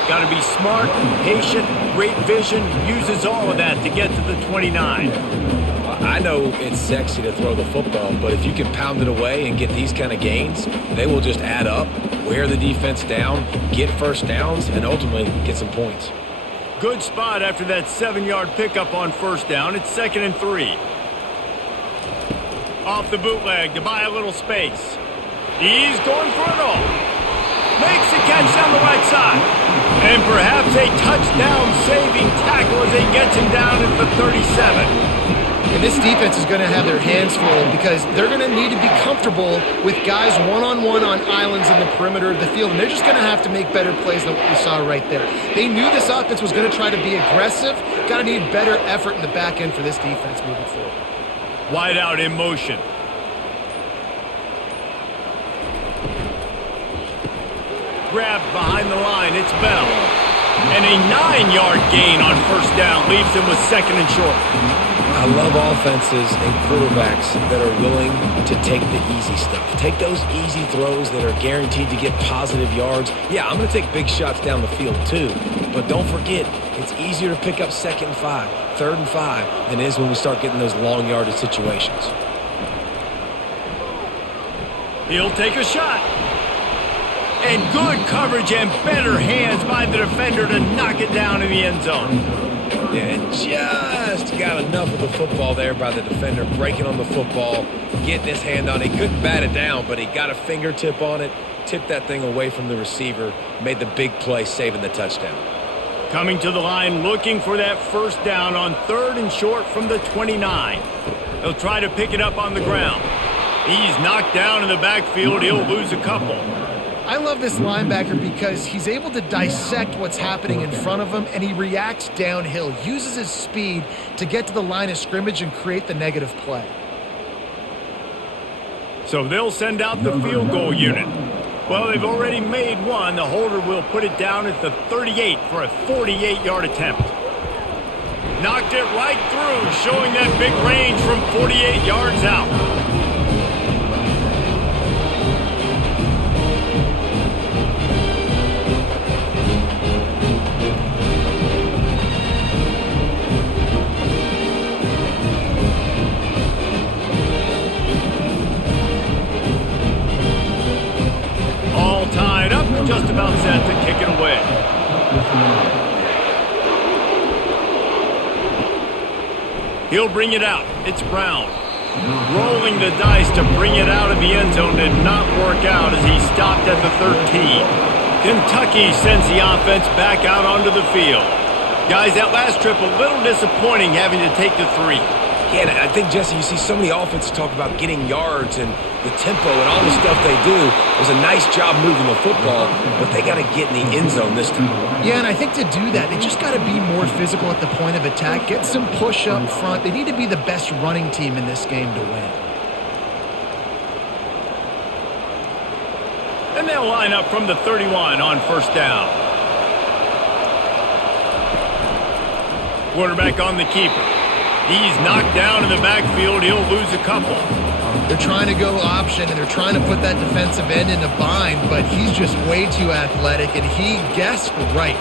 Got to be smart, patient, great vision, uses all of that to get to the 29. I know it's sexy to throw the football, but if you can pound it away and get these kind of gains, they will just add up, wear the defense down, get first downs, and ultimately get some points. Good spot after that 7-yard pickup on first down. It's 2nd and 3. Off the bootleg to buy a little space. He's going for it all. Makes the catch down the right side. And perhaps a touchdown-saving tackle as he gets him down at the 37. And this defense is going to have their hands full because they're going to need to be comfortable with guys one-on-one on islands in the perimeter of the field. And they're just going to have to make better plays than what we saw right there. They knew this offense was going to try to be aggressive. Got to need better effort in the back end for this defense moving forward. Wide out in motion. Grabbed behind the line. It's Bell. And a 9-yard gain on first down leaves him with 2nd and short. I love offenses and quarterbacks that are willing to take the easy stuff. Take those easy throws that are guaranteed to get positive yards. Yeah, I'm going to take big shots down the field too. But don't forget, it's easier to pick up 2nd and 5, 3rd and 5 than it is when we start getting those long yardage situations. He'll take a shot. And good coverage and better hands by the defender to knock it down in the end zone. Yeah, just got enough of the football there by the defender, breaking on the football, getting his hand on it. He couldn't bat it down, but he got a fingertip on it, tipped that thing away from the receiver, made the big play, saving the touchdown. Coming to the line, looking for that first down on 3rd and short from the 29. He'll try to pick it up on the ground. He's knocked down in the backfield. He'll lose a couple. I love this linebacker because he's able to dissect what's happening in front of him, and he reacts downhill, uses his speed to get to the line of scrimmage and create the negative play. So they'll send out the field goal unit. Well, they've already made one. The holder will put it down at the 38 for a 48-yard attempt. Knocked it right through, showing that big range from 48 yards out. All tied up, just about set to kick it away. He'll bring it out. It's Brown. Rolling the dice to bring it out of the end zone did not work out as he stopped at the 13. Kentucky sends the offense back out onto the field. Guys, that last trip a little disappointing having to take the 3. Yeah, and I think, Jesse, you see so many offenses talk about getting yards and the tempo and all the stuff they do. It was a nice job moving the football, but they got to get in the end zone this time. Yeah, and I think to do that, they just got to be more physical at the point of attack, get some push up front. They need to be the best running team in this game to win. And they'll line up from the 31 on first down. Quarterback on the keeper. He's knocked down in the backfield. He'll lose a couple. They're trying to go option, and they're trying to put that defensive end in a bind, but he's just way too athletic, and he guessed right.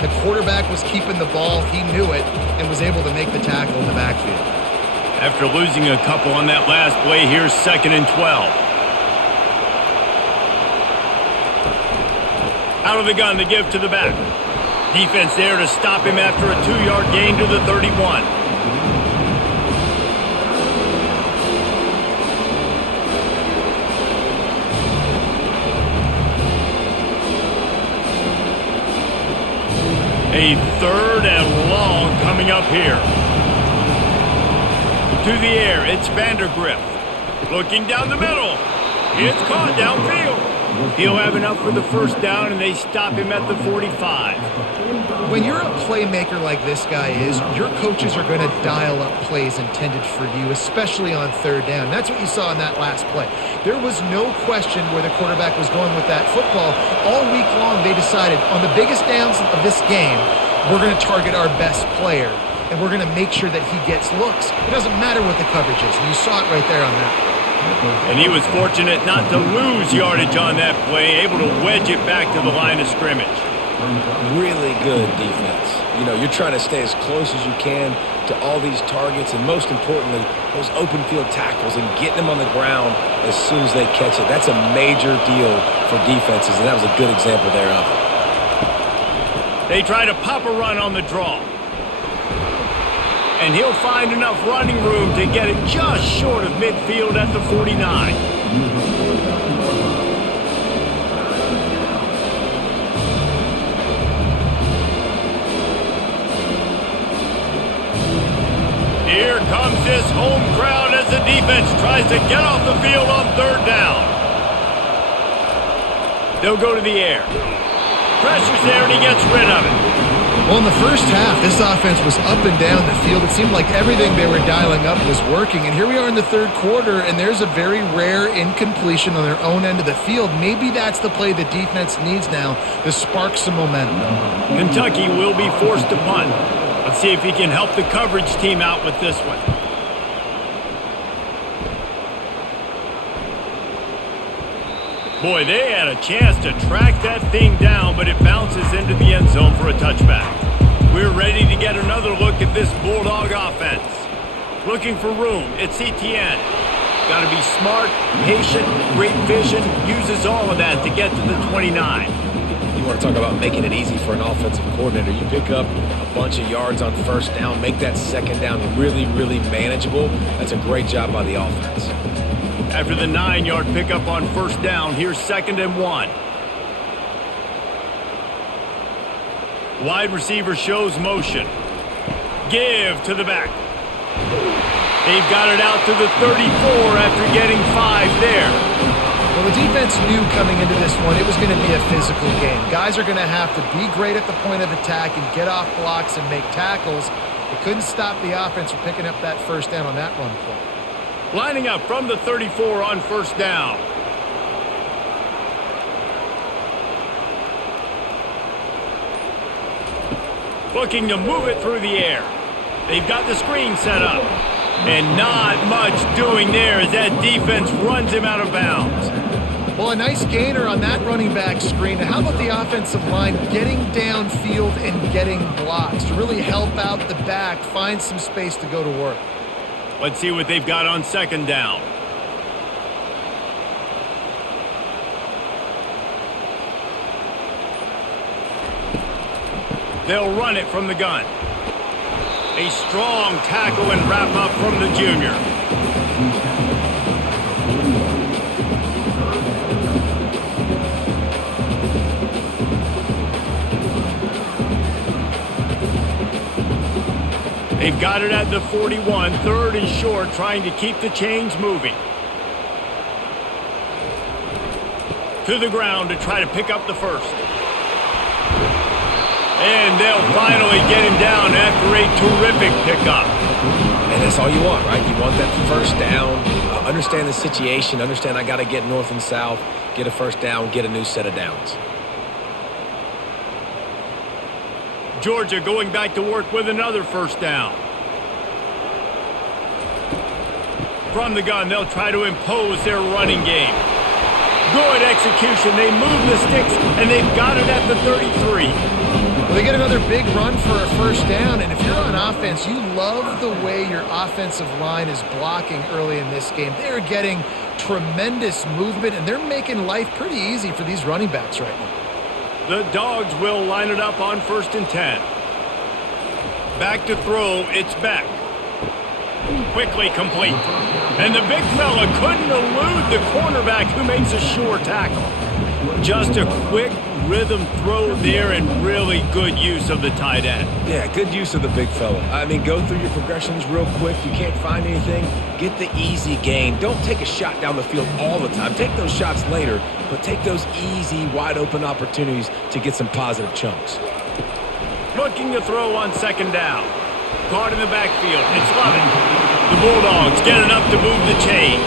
The quarterback was keeping the ball. He knew it and was able to make the tackle in the backfield. After losing a couple on that last play, here's 2nd and 12. Out of the gun to give to the back. Defense there to stop him after a 2-yard gain to the 31. A 3rd and long coming up here. To the air, it's Vandergrift. Looking down the middle. It's caught downfield. He'll have enough for the first down, and they stop him at the 45. When you're a playmaker like this guy is, your coaches are going to dial up plays intended for you, especially on 3rd down. That's what you saw in that last play. There was no question where the quarterback was going with that football. All week long, they decided on the biggest downs of this game, we're going to target our best player, and we're going to make sure that he gets looks. It doesn't matter what the coverage is, and you saw it right there on that play. And he was fortunate not to lose yardage on that play, able to wedge it back to the line of scrimmage. Really good defense. You know, you're trying to stay as close as you can to all these targets, and most importantly, those open field tackles and getting them on the ground as soon as they catch it. That's a major deal for defenses, and that was a good example there of it. They try to pop a run on the draw. And he'll find enough running room to get it just short of midfield at the 49. Here comes this home crowd as the defense tries to get off the field on 3rd down. They'll go to the air. Pressure's there and he gets rid of it. Well, in the first half, this offense was up and down the field. It seemed like everything they were dialing up was working. And here we are in the 3rd quarter, and there's a very rare incompletion on their own end of the field. Maybe that's the play the defense needs now to spark some momentum. Kentucky will be forced to punt. Let's see if he can help the coverage team out with this one. Boy, they had a chance to track that thing down, but it bounces into the end zone for a touchback. We're ready to get another look at this Bulldog offense. Looking for room, it's Etienne. Got to be smart, patient, great vision, uses all of that to get to the 29. You want to talk about making it easy for an offensive coordinator. You pick up a bunch of yards on 1st down, make that 2nd down really, really manageable. That's a great job by the offense. After the 9-yard pickup on 1st down, here's 2nd and 1. Wide receiver shows motion. Give to the back. They've got it out to the 34 after getting 5 there. Well, the defense knew coming into this one it was going to be a physical game. Guys are going to have to be great at the point of attack and get off blocks and make tackles. They couldn't stop the offense from picking up that first down on that run play. Lining up from the 34 on first down. Looking to move it through the air. They've got the screen set up. And not much doing there as that defense runs him out of bounds. Well, a nice gainer on that running back screen. How about the offensive line getting downfield and getting blocks to really help out the back, find some space to go to work? Let's see what they've got on second down. They'll run it from the gun. A strong tackle and wrap up from the junior. They've got it at the 41, third and short, trying to keep the chains moving. To the ground to try to pick up the first. And they'll finally get him down after a terrific pickup. And that's all you want, right? You want that first down, understand the situation, understand I got to get north and south, get a first down, get a new set of downs. Georgia going back to work with another first down. From the gun, they'll try to impose their running game. Good execution. They move the sticks, and they've got it at the 33. Well, they get another big run for a first down, and if you're on offense, you love the way your offensive line is blocking early in this game. They're getting tremendous movement, and they're making life pretty easy for these running backs right now. The Dogs will line it up on 1st and 10. Back to throw, it's Beck. Quickly complete. And the big fella couldn't elude the cornerback who makes a sure tackle. Just a quick rhythm throw there and really good use of the tight end. Yeah, good use of the big fella. I mean, go through your progressions real quick. You can't find anything, get the easy gain. Don't take a shot down the field all the time. Take those shots later, but take those easy, wide-open opportunities to get some positive chunks. Looking to throw on second down. Caught in the backfield. It's Lovett. The Bulldogs get enough to move the chains.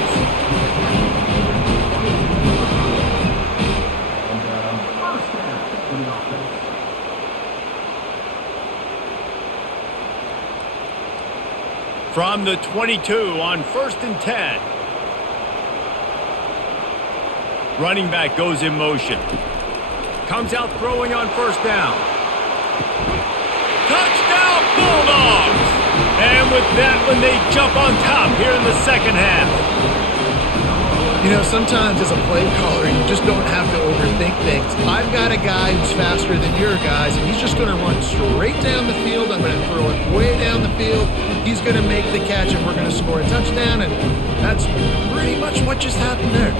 From the 22 on 1st and 10. Running back goes in motion. Comes out throwing on first down. Touchdown Bulldogs! And with that one, they jump on top here in the second half. You know, sometimes as a play caller, you just don't have to overthink things. I've got a guy who's faster than your guys, and he's just going to run straight down the field. I'm going to throw it way down the field. He's going to make the catch, and we're going to score a touchdown, and that's pretty much what just happened there.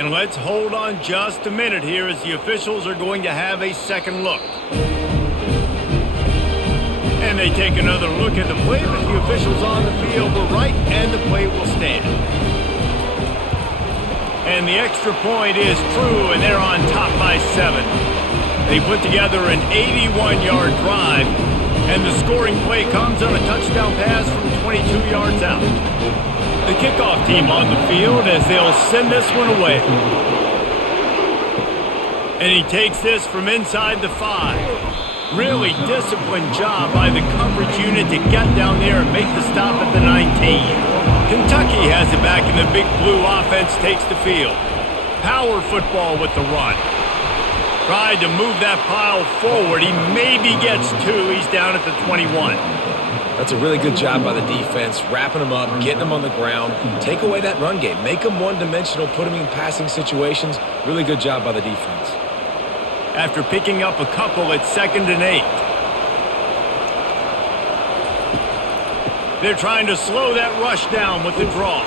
And let's hold on just a minute here as the officials are going to have a second look. And they take another look at the play, but the officials on the field were right, and the play will stand. And the extra point is true, and they're on top by 7. They put together an 81-yard drive, and the scoring play comes on a touchdown pass from 22 yards out. The kickoff team on the field as they'll send this one away. And he takes this from inside the 5. Really disciplined job by the coverage unit to get down there and make the stop at the 19. Kentucky has it back, and the Big Blue offense takes the field. Power football with the run. Tried to move that pile forward. He maybe gets 2. He's down at the 21. That's a really good job by the defense, wrapping them up, getting them on the ground. Take away that run game. Make them one-dimensional, put them in passing situations. Really good job by the defense. After picking up a couple, it's 2nd and 8. They're trying to slow that rush down with the draw.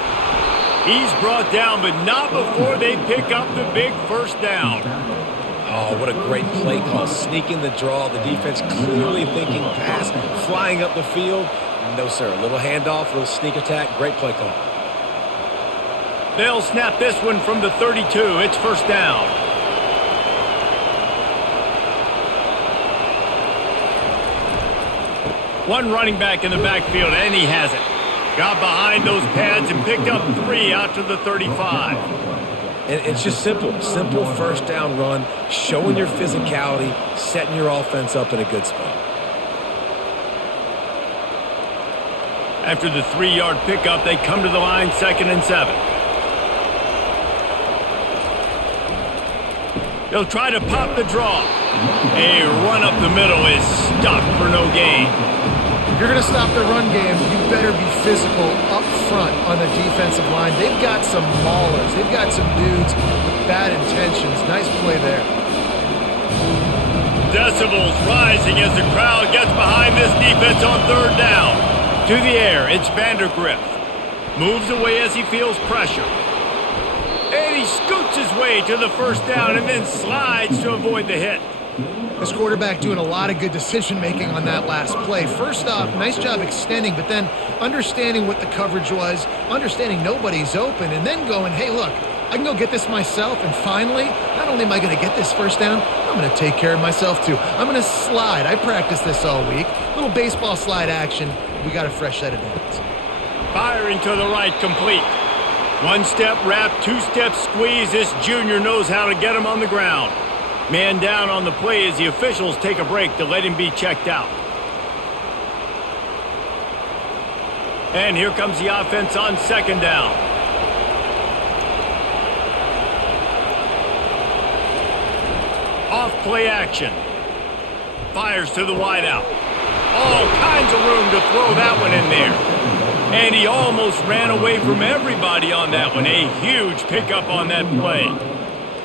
He's brought down, but not before they pick up the big first down. Oh, what a great play call. Sneaking the draw. The defense clearly thinking pass, flying up the field. No, sir. A little handoff, a little sneak attack. Great play call. They'll snap this one from the 32. It's first down. One running back in the backfield, and he has it. Got behind those pads and picked up 3 out to the 35. And it's just simple. Simple first down run, showing your physicality, setting your offense up in a good spot. After the 3-yard pickup, they come to the line, 2nd and 7. They'll try to pop the draw. A run up the middle is stopped for no gain. If you're going to stop the run game, you better be physical up front on the defensive line. They've got some maulers. They've got some dudes with bad intentions. Nice play there. Decibels rising as the crowd gets behind this defense on 3rd down. To the air, it's Vandergriff. Moves away as he feels pressure. And he scoots his way to the first down and then slides to avoid the hit. This quarterback doing a lot of good decision-making on that last play. First off, nice job extending, but then understanding what the coverage was, understanding nobody's open, and then going, hey, look, I can go get this myself, and finally, not only am I going to get this first down, I'm going to take care of myself too. I'm going to slide. I practiced this all week. Little baseball slide action. We got a fresh set of hands. Firing to the right, complete. 1-step wrap, 2-step squeeze. This junior knows how to get him on the ground. Man down on the play as the officials take a break to let him be checked out. And here comes the offense on 2nd down. Off play action. Fires to the wideout. All kinds of room to throw that one in there. And he almost ran away from everybody on that one. A huge pickup on that play.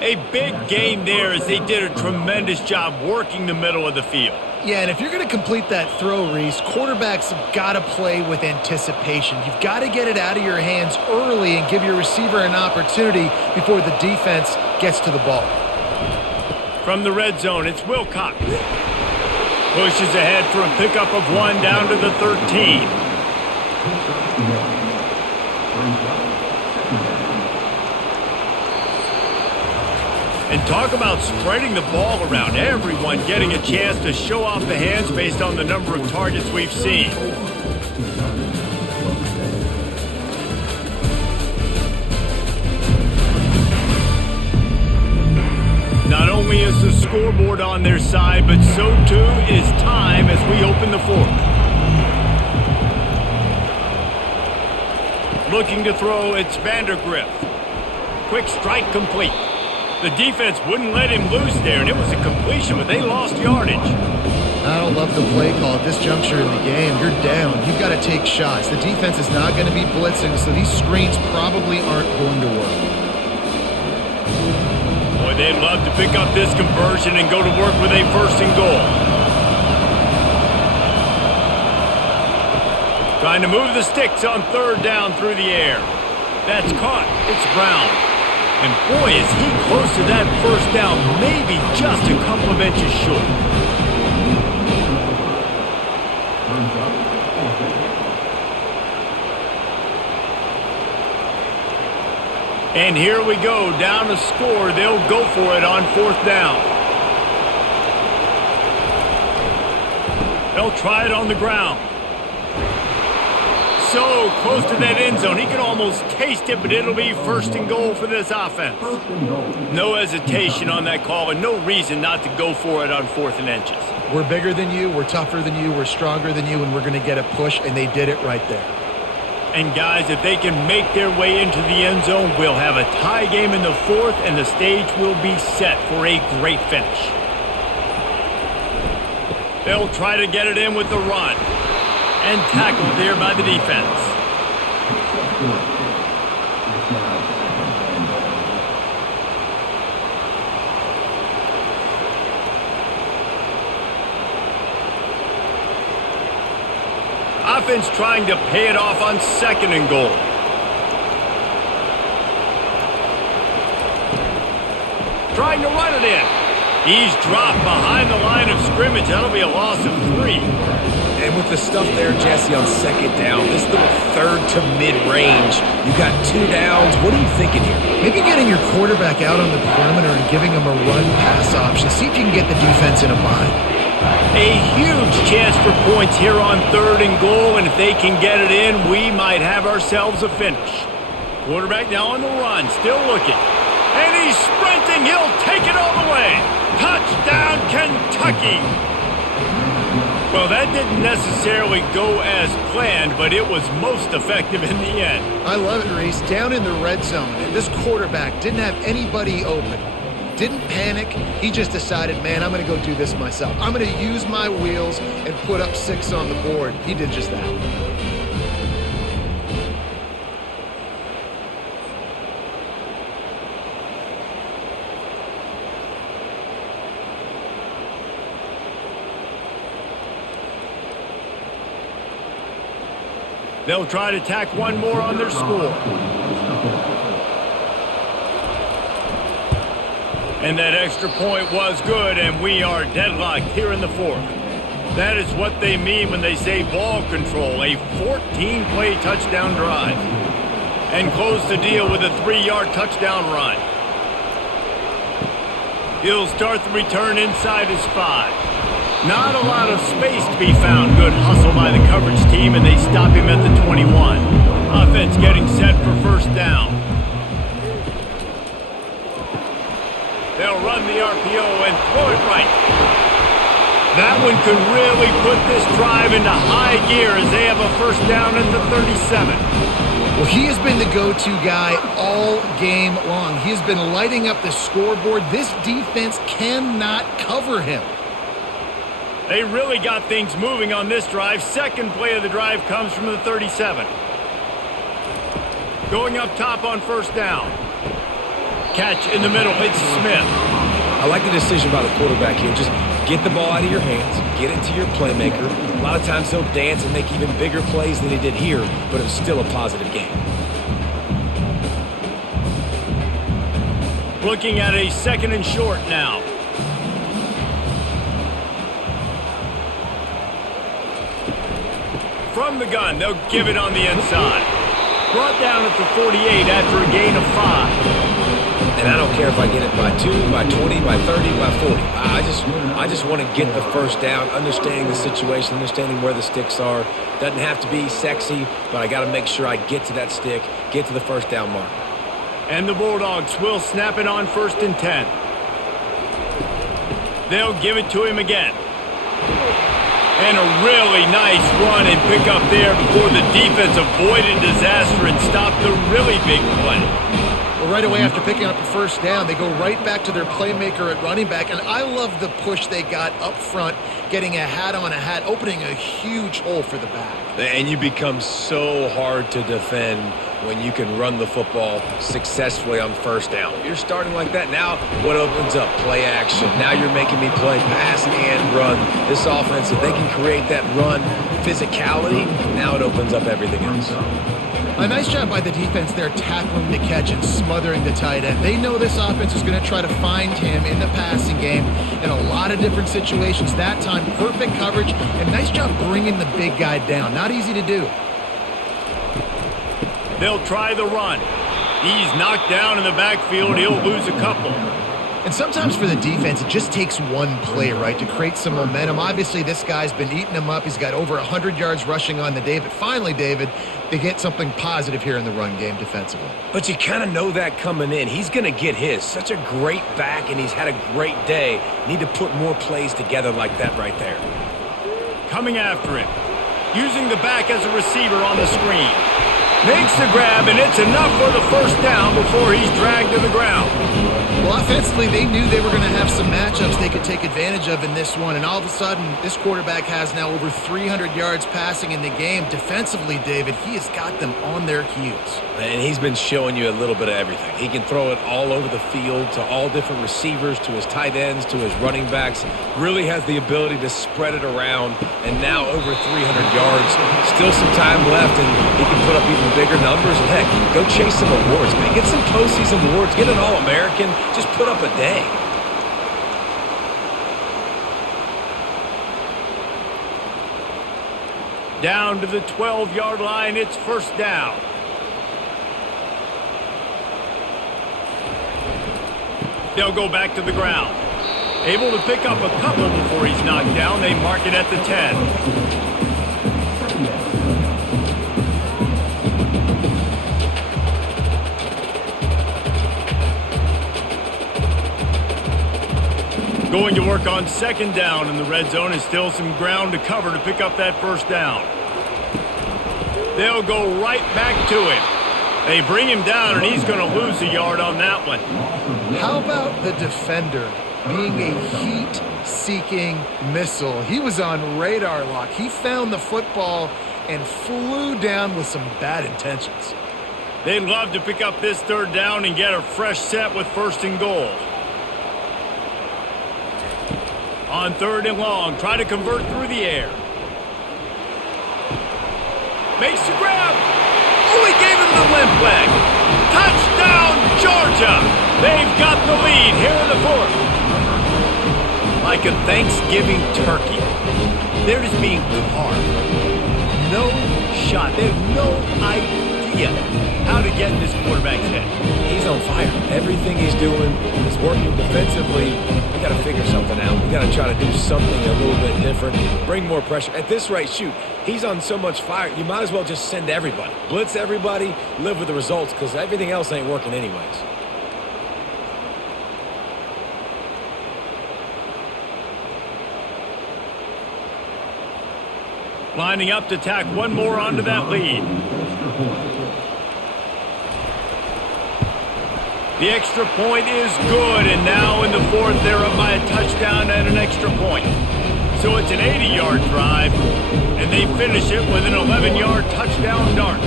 A big gain there as they did a tremendous job working the middle of the field. Yeah, and if you're going to complete that throw, Reese, quarterbacks have got to play with anticipation. You've got to get it out of your hands early and give your receiver an opportunity before the defense gets to the ball. From the red zone, it's Wilcox. Pushes ahead for a pickup of 1 down to the 13. And talk about spreading the ball around. Everyone getting a chance to show off the hands based on the number of targets we've seen. Not only is the scoreboard on their side, but so too is time as we open the 4th. Looking to throw, it's Vandergriff. Quick strike complete. The defense wouldn't let him loose there, and it was a completion, but they lost yardage. I don't love the play call at this juncture in the game. You're down. You've got to take shots. The defense is not going to be blitzing, so these screens probably aren't going to work. Boy, they'd love to pick up this conversion and go to work with a 1st and goal. Trying to move the sticks on 3rd down through the air. That's caught. It's Brown. And boy, is he close to that first down, maybe just a couple of inches short. And here we go, down to score. They'll go for it on 4th down. They'll try it on the ground. So close to that end zone. He can almost taste it, but it'll be 1st and goal for this offense. No hesitation on that call, and no reason not to go for it on 4th and inches. We're bigger than you, we're tougher than you, we're stronger than you, and we're going to get a push, and they did it right there. And guys, if they can make their way into the end zone, we'll have a tie game in the 4th, and the stage will be set for a great finish. They'll try to get it in with the run. And tackled there by the defense. Offense trying to pay it off on 2nd and goal. Trying to run it in. He's dropped behind the line of scrimmage. That'll be a loss of 3. And with the stuff there, Jesse, on second down, this little third to mid-range, you got 2 downs. What are you thinking here? Maybe getting your quarterback out on the perimeter and giving him a run-pass option. See if you can get the defense in a bind. A huge chance for points here on 3rd and goal, and if they can get it in, we might have ourselves a finish. Quarterback now on the run, still looking. And he's sprinting. He'll take it all the way. Touchdown, Kentucky. Well, that didn't necessarily go as planned, but it was most effective in the end. I love it, Reese. Down in the red zone, and this quarterback didn't have anybody open. Didn't panic. He just decided, man, I'm going to go do this myself. I'm going to use my wheels and put up 6 on the board. He did just that. They'll try to tack one more on their score. And that extra point was good, and we are deadlocked here in the 4th. That is what they mean when they say ball control, a 14-play touchdown drive. And close the deal with a 3-yard touchdown run. He'll start the return inside his 5. Not a lot of space to be found. Good hustle by the coverage team, and they stop him at the 21. Offense getting set for 1st down. They'll run the RPO and throw it right. That one could really put this drive into high gear as they have a 1st down at the 37. Well, he has been the go-to guy all game long. He has been lighting up the scoreboard. This defense cannot cover him. They really got things moving on this drive. 2nd play of the drive comes from the 37. Going up top on 1st down. Catch in the middle. It's Smith. I like the decision by the quarterback here. Just get the ball out of your hands. Get it to your playmaker. A lot of times he'll dance and make even bigger plays than he did here, but it was still a positive game. Looking at a 2nd and short now. From the gun, they'll give it on the inside. Brought down at the 48 after a gain of 5. And I don't care if I get it by 2, by 20, by 30, by 40. I just want to get the 1st down, understanding the situation, understanding where the sticks are. Doesn't have to be sexy, but I got to make sure I get to that stick, get to the 1st down mark. And the Bulldogs will snap it on 1st and 10. They'll give it to him again. And a really nice run and pick up there before the defense avoided disaster and stopped the really big play. Well, right away after picking up the 1st down, they go right back to their playmaker at running back. And I love the push they got up front, getting a hat on a hat, opening a huge hole for the back. And you become so hard to defend when you can run the football successfully on 1st down. You're starting like that. Now what opens up? Play action. Now you're making me play pass and run. This offense, if they can create that run physicality, now it opens up everything else. A nice job by the defense there, tackling the catch and smothering the tight end. They know this offense is going to try to find him in the passing game in a lot of different situations. That time, perfect coverage, and nice job bringing the big guy down. Not easy to do. They'll try the run. He's knocked down in the backfield. He'll lose a couple. And sometimes for the defense, it just takes one play, right, to create some momentum. Obviously, this guy's been eating them up. He's got over 100 yards rushing on the day. But finally, David, they get something positive here in the run game defensively. But you kind of know that coming in. He's going to get his. Such a great back, and he's had a great day. Need to put more plays together like that right there. Coming after him. Using the back as a receiver on the screen. Makes the grab, and it's enough for the 1st down before he's dragged to the ground. Well, offensively, they knew they were going to have some matchups they could take advantage of in this one, and all of a sudden, this quarterback has now over 300 yards passing in the game. Defensively, David, he has got them on their heels. And he's been showing you a little bit of everything. He can throw it all over the field to all different receivers, to his tight ends, to his running backs. Really has the ability to spread it around, and now over 300 yards. Still some time left, and he can put up even bigger numbers. And heck, go chase some awards, man. Get some postseason awards. Get an All-American. Just put up a day. Down to the 12-yard line, it's first down. They'll go back to the ground. Able to pick up a couple before he's knocked down. They mark it at the 10. Going to work on second down in the red zone, and still some ground to cover to pick up that first down. They'll go right back to him. They bring him down, and he's going to lose a yard on that one. How about the defender being a heat-seeking missile? He was on radar lock. He found the football and flew down with some bad intentions. They'd love to pick up this third down and get a fresh set with first and goal. On third and long, try to convert through the air. Makes the grab. Oh, he gave him the limp leg. Touchdown, Georgia. They've got the lead here in the fourth. Like a Thanksgiving turkey, they're just being carved. No shot. They have no idea how to get in this quarterback's head. He's on fire. Everything he's doing is working defensively. We got to figure something out. We got to try to do something a little bit different. Bring more pressure. At this rate, shoot, he's on so much fire, you might as well just send everybody. Blitz everybody, live with the results, because everything else ain't working anyways. Lining up to tack one more onto that lead. The extra point is good, and now in the fourth, they're up by a touchdown and an extra point. So it's an 80-yard drive, and they finish it with an 11-yard touchdown dart.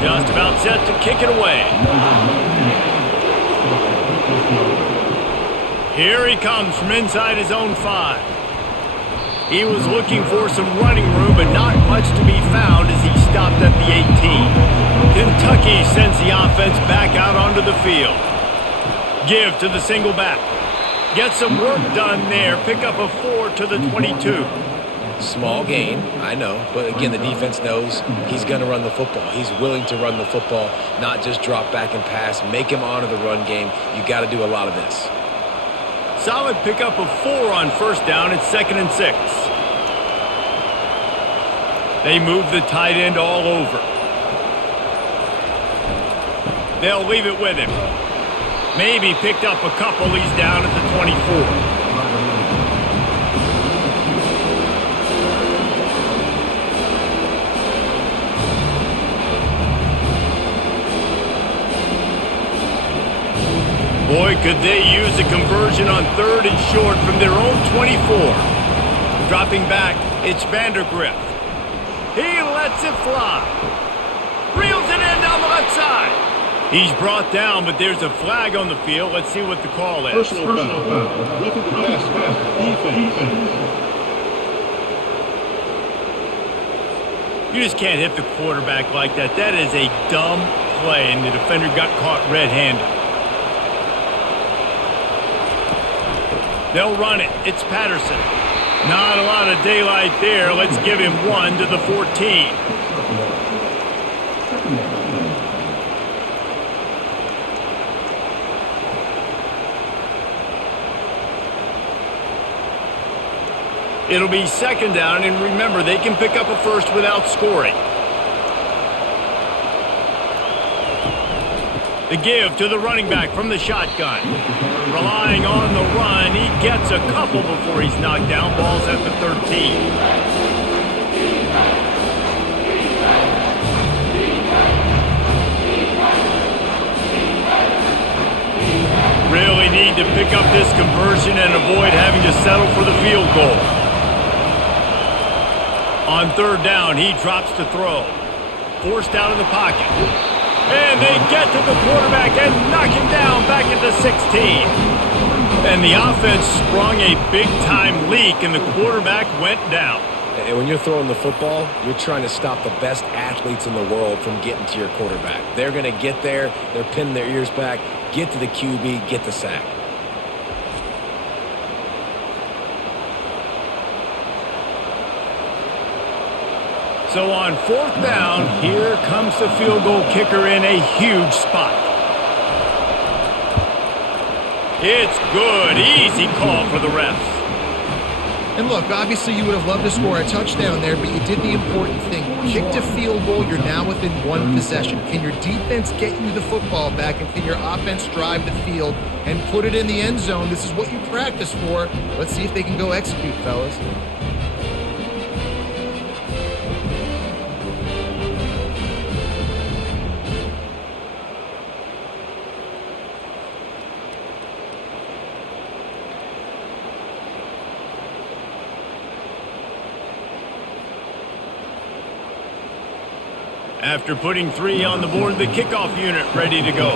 Just about set to kick it away. Here he comes from inside his own 5. He was looking for some running room, but not much to be found as he stopped at the 18. Kentucky sends the offense back out onto the field. Give to the single back. Get some work done there. Pick up a 4 to the 22. Small gain, I know, but again, the defense knows he's going to run the football. He's willing to run the football, not just drop back and pass. Make him honor the run game. You got to do a lot of this. Solid pickup of 4 on first down. It's 2nd and 6. They move the tight end all over. They'll leave it with him. Maybe picked up a couple. He's down at the 24. Boy, could they use a conversion on 3rd and short from their own 24. Dropping back, it's Vandergrift. He lets it fly. Reels it in down the left side. He's brought down, but there's a flag on the field. Let's see what the call is. Personal foul. Roughing the pass. Defense. You just can't hit the quarterback like that. That is a dumb play, and the defender got caught red-handed. They'll run it. It's Patterson. Not a lot of daylight there. Let's give him 1 to the 14. It'll be 2nd down, and remember, they can pick up a first without scoring. The give to the running back from the shotgun. Relying on the run, he gets a couple before he's knocked down. Ball's at the 13. Really need to pick up this conversion and avoid having to settle for the field goal. On 3rd down, he drops to throw. Forced out of the pocket. And they get to the quarterback and knock him down back at the 16. And the offense sprung a big-time leak, and the quarterback went down. And when you're throwing the football, you're trying to stop the best athletes in the world from getting to your quarterback. They're going to get there. They're pinning their ears back. Get to the QB. Get the sack. So on 4th down, here comes the field goal kicker in a huge spot. It's good. Easy call for the refs. And look, obviously you would have loved to score a touchdown there, but you did the important thing. Kicked a field goal, you're now within one possession. Can your defense get you the football back, and can your offense drive the field and put it in the end zone? This is what you practice for. Let's see if they can go execute, fellas. After putting 3 on the board, the kickoff unit ready to go.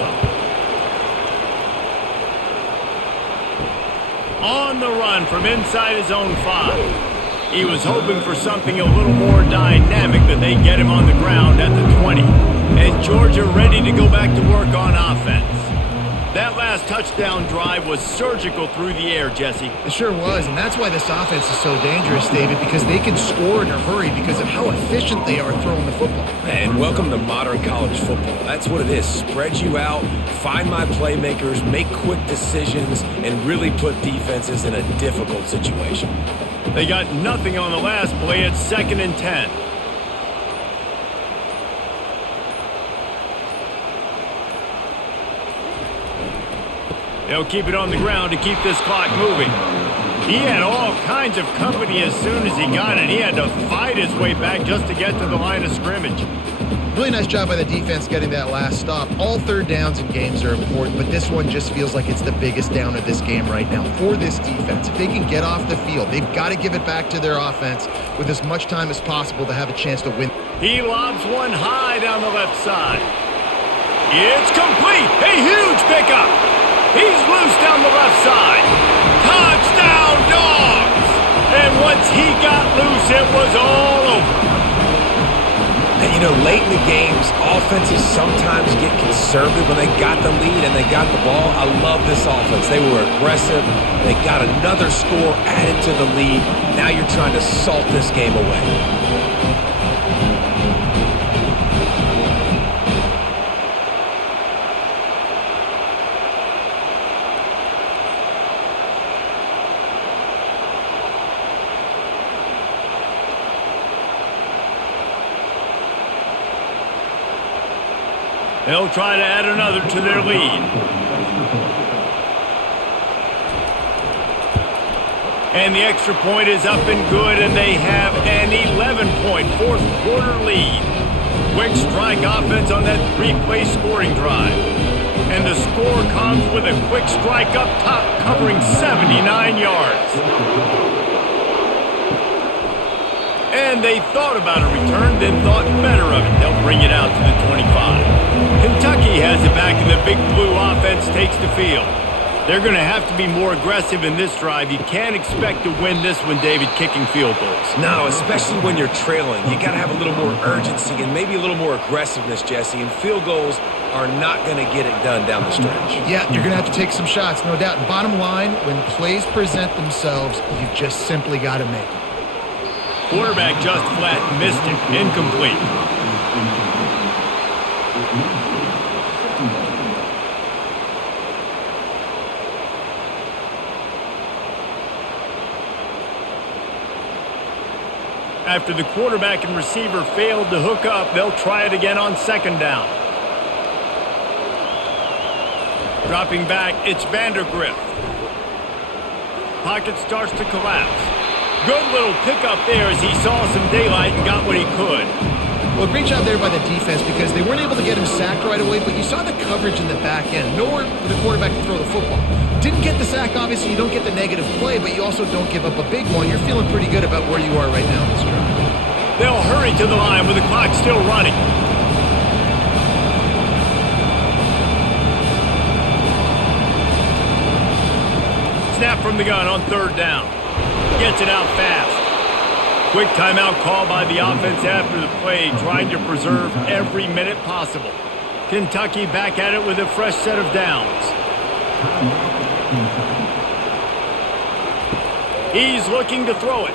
On the run from inside his own 5. He was hoping for something a little more dynamic, but they get him on the ground at the 20. And Georgia ready to go back to work on offense. That last touchdown drive was surgical through the air, Jesse. It sure was, and that's why this offense is so dangerous, David, because they can score in a hurry because of how efficient they are throwing the football. And welcome to modern college football. That's what it is. Spread you out, find my playmakers, make quick decisions, and really put defenses in a difficult situation. They got nothing on the last play. It's 2nd and 10. They'll keep it on the ground to keep this clock moving. He had all kinds of company as soon as he got it. He had to fight his way back just to get to the line of scrimmage. Really nice job by the defense getting that last stop. All 3rd downs in games are important, but this one just feels like it's the biggest down of this game right now for this defense. If they can get off the field, they've got to give it back to their offense with as much time as possible to have a chance to win. He lobs one high down the left side. It's complete. A huge pickup. He's loose down the left side. Touchdown, Dogs! And once he got loose, it was all over. And, you know, late in the games, offenses sometimes get conservative when they got the lead and they got the ball. I love this offense. They were aggressive. They got another score added to the lead. Now you're trying to salt this game away. They'll try to add another to their lead. And the extra point is up and good, and they have an 11-point fourth-quarter lead. Quick strike offense on that 3-play scoring drive. And the score comes with a quick strike up top, covering 79 yards. And they thought about a return, then thought better of it. They'll bring it out to the 25. Kentucky has it back, and the Big Blue offense takes the field. They're going to have to be more aggressive in this drive. You can't expect to win this one, David, kicking field goals. No, especially when you're trailing. You got to have a little more urgency and maybe a little more aggressiveness, Jesse. And field goals are not going to get it done down the stretch. Yeah, you're going to have to take some shots, no doubt. Bottom line, when plays present themselves, you just simply got to make it. Quarterback just flat missed it. Incomplete. After the quarterback and receiver failed to hook up, they'll try it again on 2nd down. Dropping back, it's Vandergrift. Pocket starts to collapse. Good little pickup there as he saw some daylight and got what he could. Well, great job there by the defense because they weren't able to get him sacked right away, but you saw the coverage in the back end. Nowhere for the quarterback to throw the football. Didn't get the sack, obviously. You don't get the negative play, but you also don't give up a big one. You're feeling pretty good about where you are right now in this drive. They'll hurry to the line with the clock still running. Snap from the gun on 3rd down. Gets it out fast. Quick timeout call by the offense after the play, trying to preserve every minute possible. Kentucky back at it with a fresh set of downs. He's looking to throw it.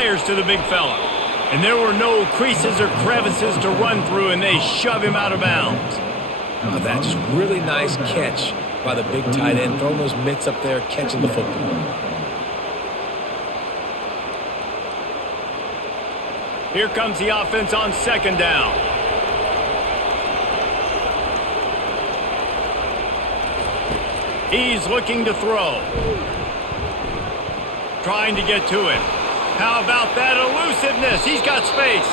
fires to the big fella. And there were no creases or crevices to run through, and they shove him out of bounds. Oh, that's just really nice catch by the big tight end, throwing those mitts up there, catching the football. Here comes the offense on second down. He's looking to throw. Trying to get to him. How about that elusiveness? He's got space.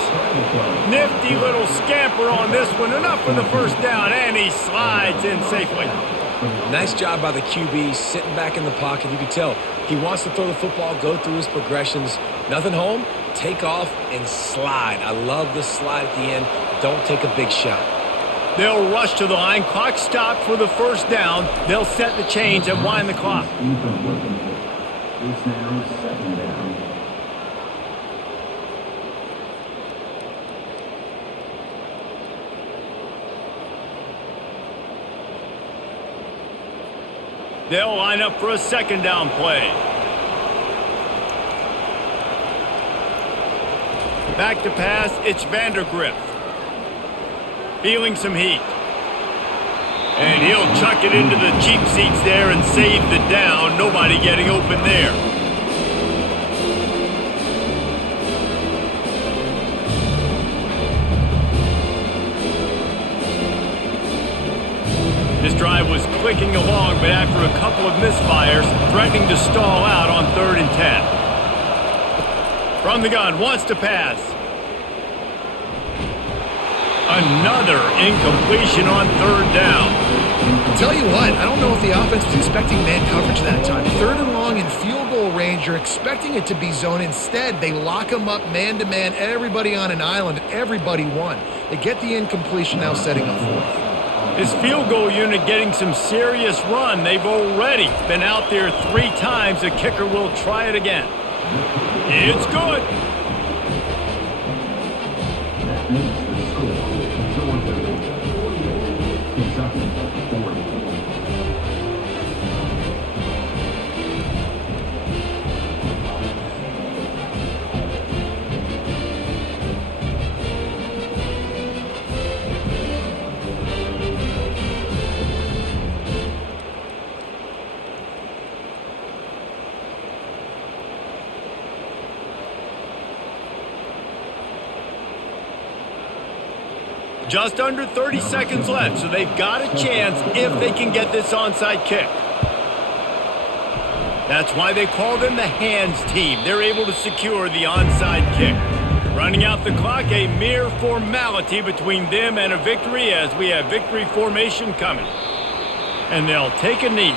Nifty little scamper on this one. Enough for the first down, and he slides in safely. Nice job by the QB, sitting back in the pocket. You can tell he wants to throw the football, go through his progressions. Nothing home, take off, and slide. I love the slide at the end. Don't take a big shot. They'll rush to the line. Clock stopped for the first down. They'll set the chains and wind the clock. It's now second down. They'll line up for a second down play. Back to pass, it's Vandergriff. Feeling some heat. And he'll chuck it into the cheap seats there and save the down. Nobody getting open there. This drive was clicking along, but after a couple of misfires, threatening to stall out on 3rd and 10. From the gun, wants to pass. Another incompletion on 3rd down. I'll tell you what, I don't know if the offense was expecting man coverage that time. 3rd and long in field goal range, you're expecting it to be zone. Instead, they lock them up man-to-man, everybody on an island, everybody won. They get the incompletion, now setting up 4th. His field goal unit getting some serious run. They've already been out there 3 times. The kicker will try it again. It's good. That makes the score Georgia 48, Kentucky 40. Just under 30 seconds left, so they've got a chance if they can get this onside kick. That's why they call them the hands team. They're able to secure the onside kick. Running out the clock, a mere formality between them and a victory as we have victory formation coming. And they'll take a knee.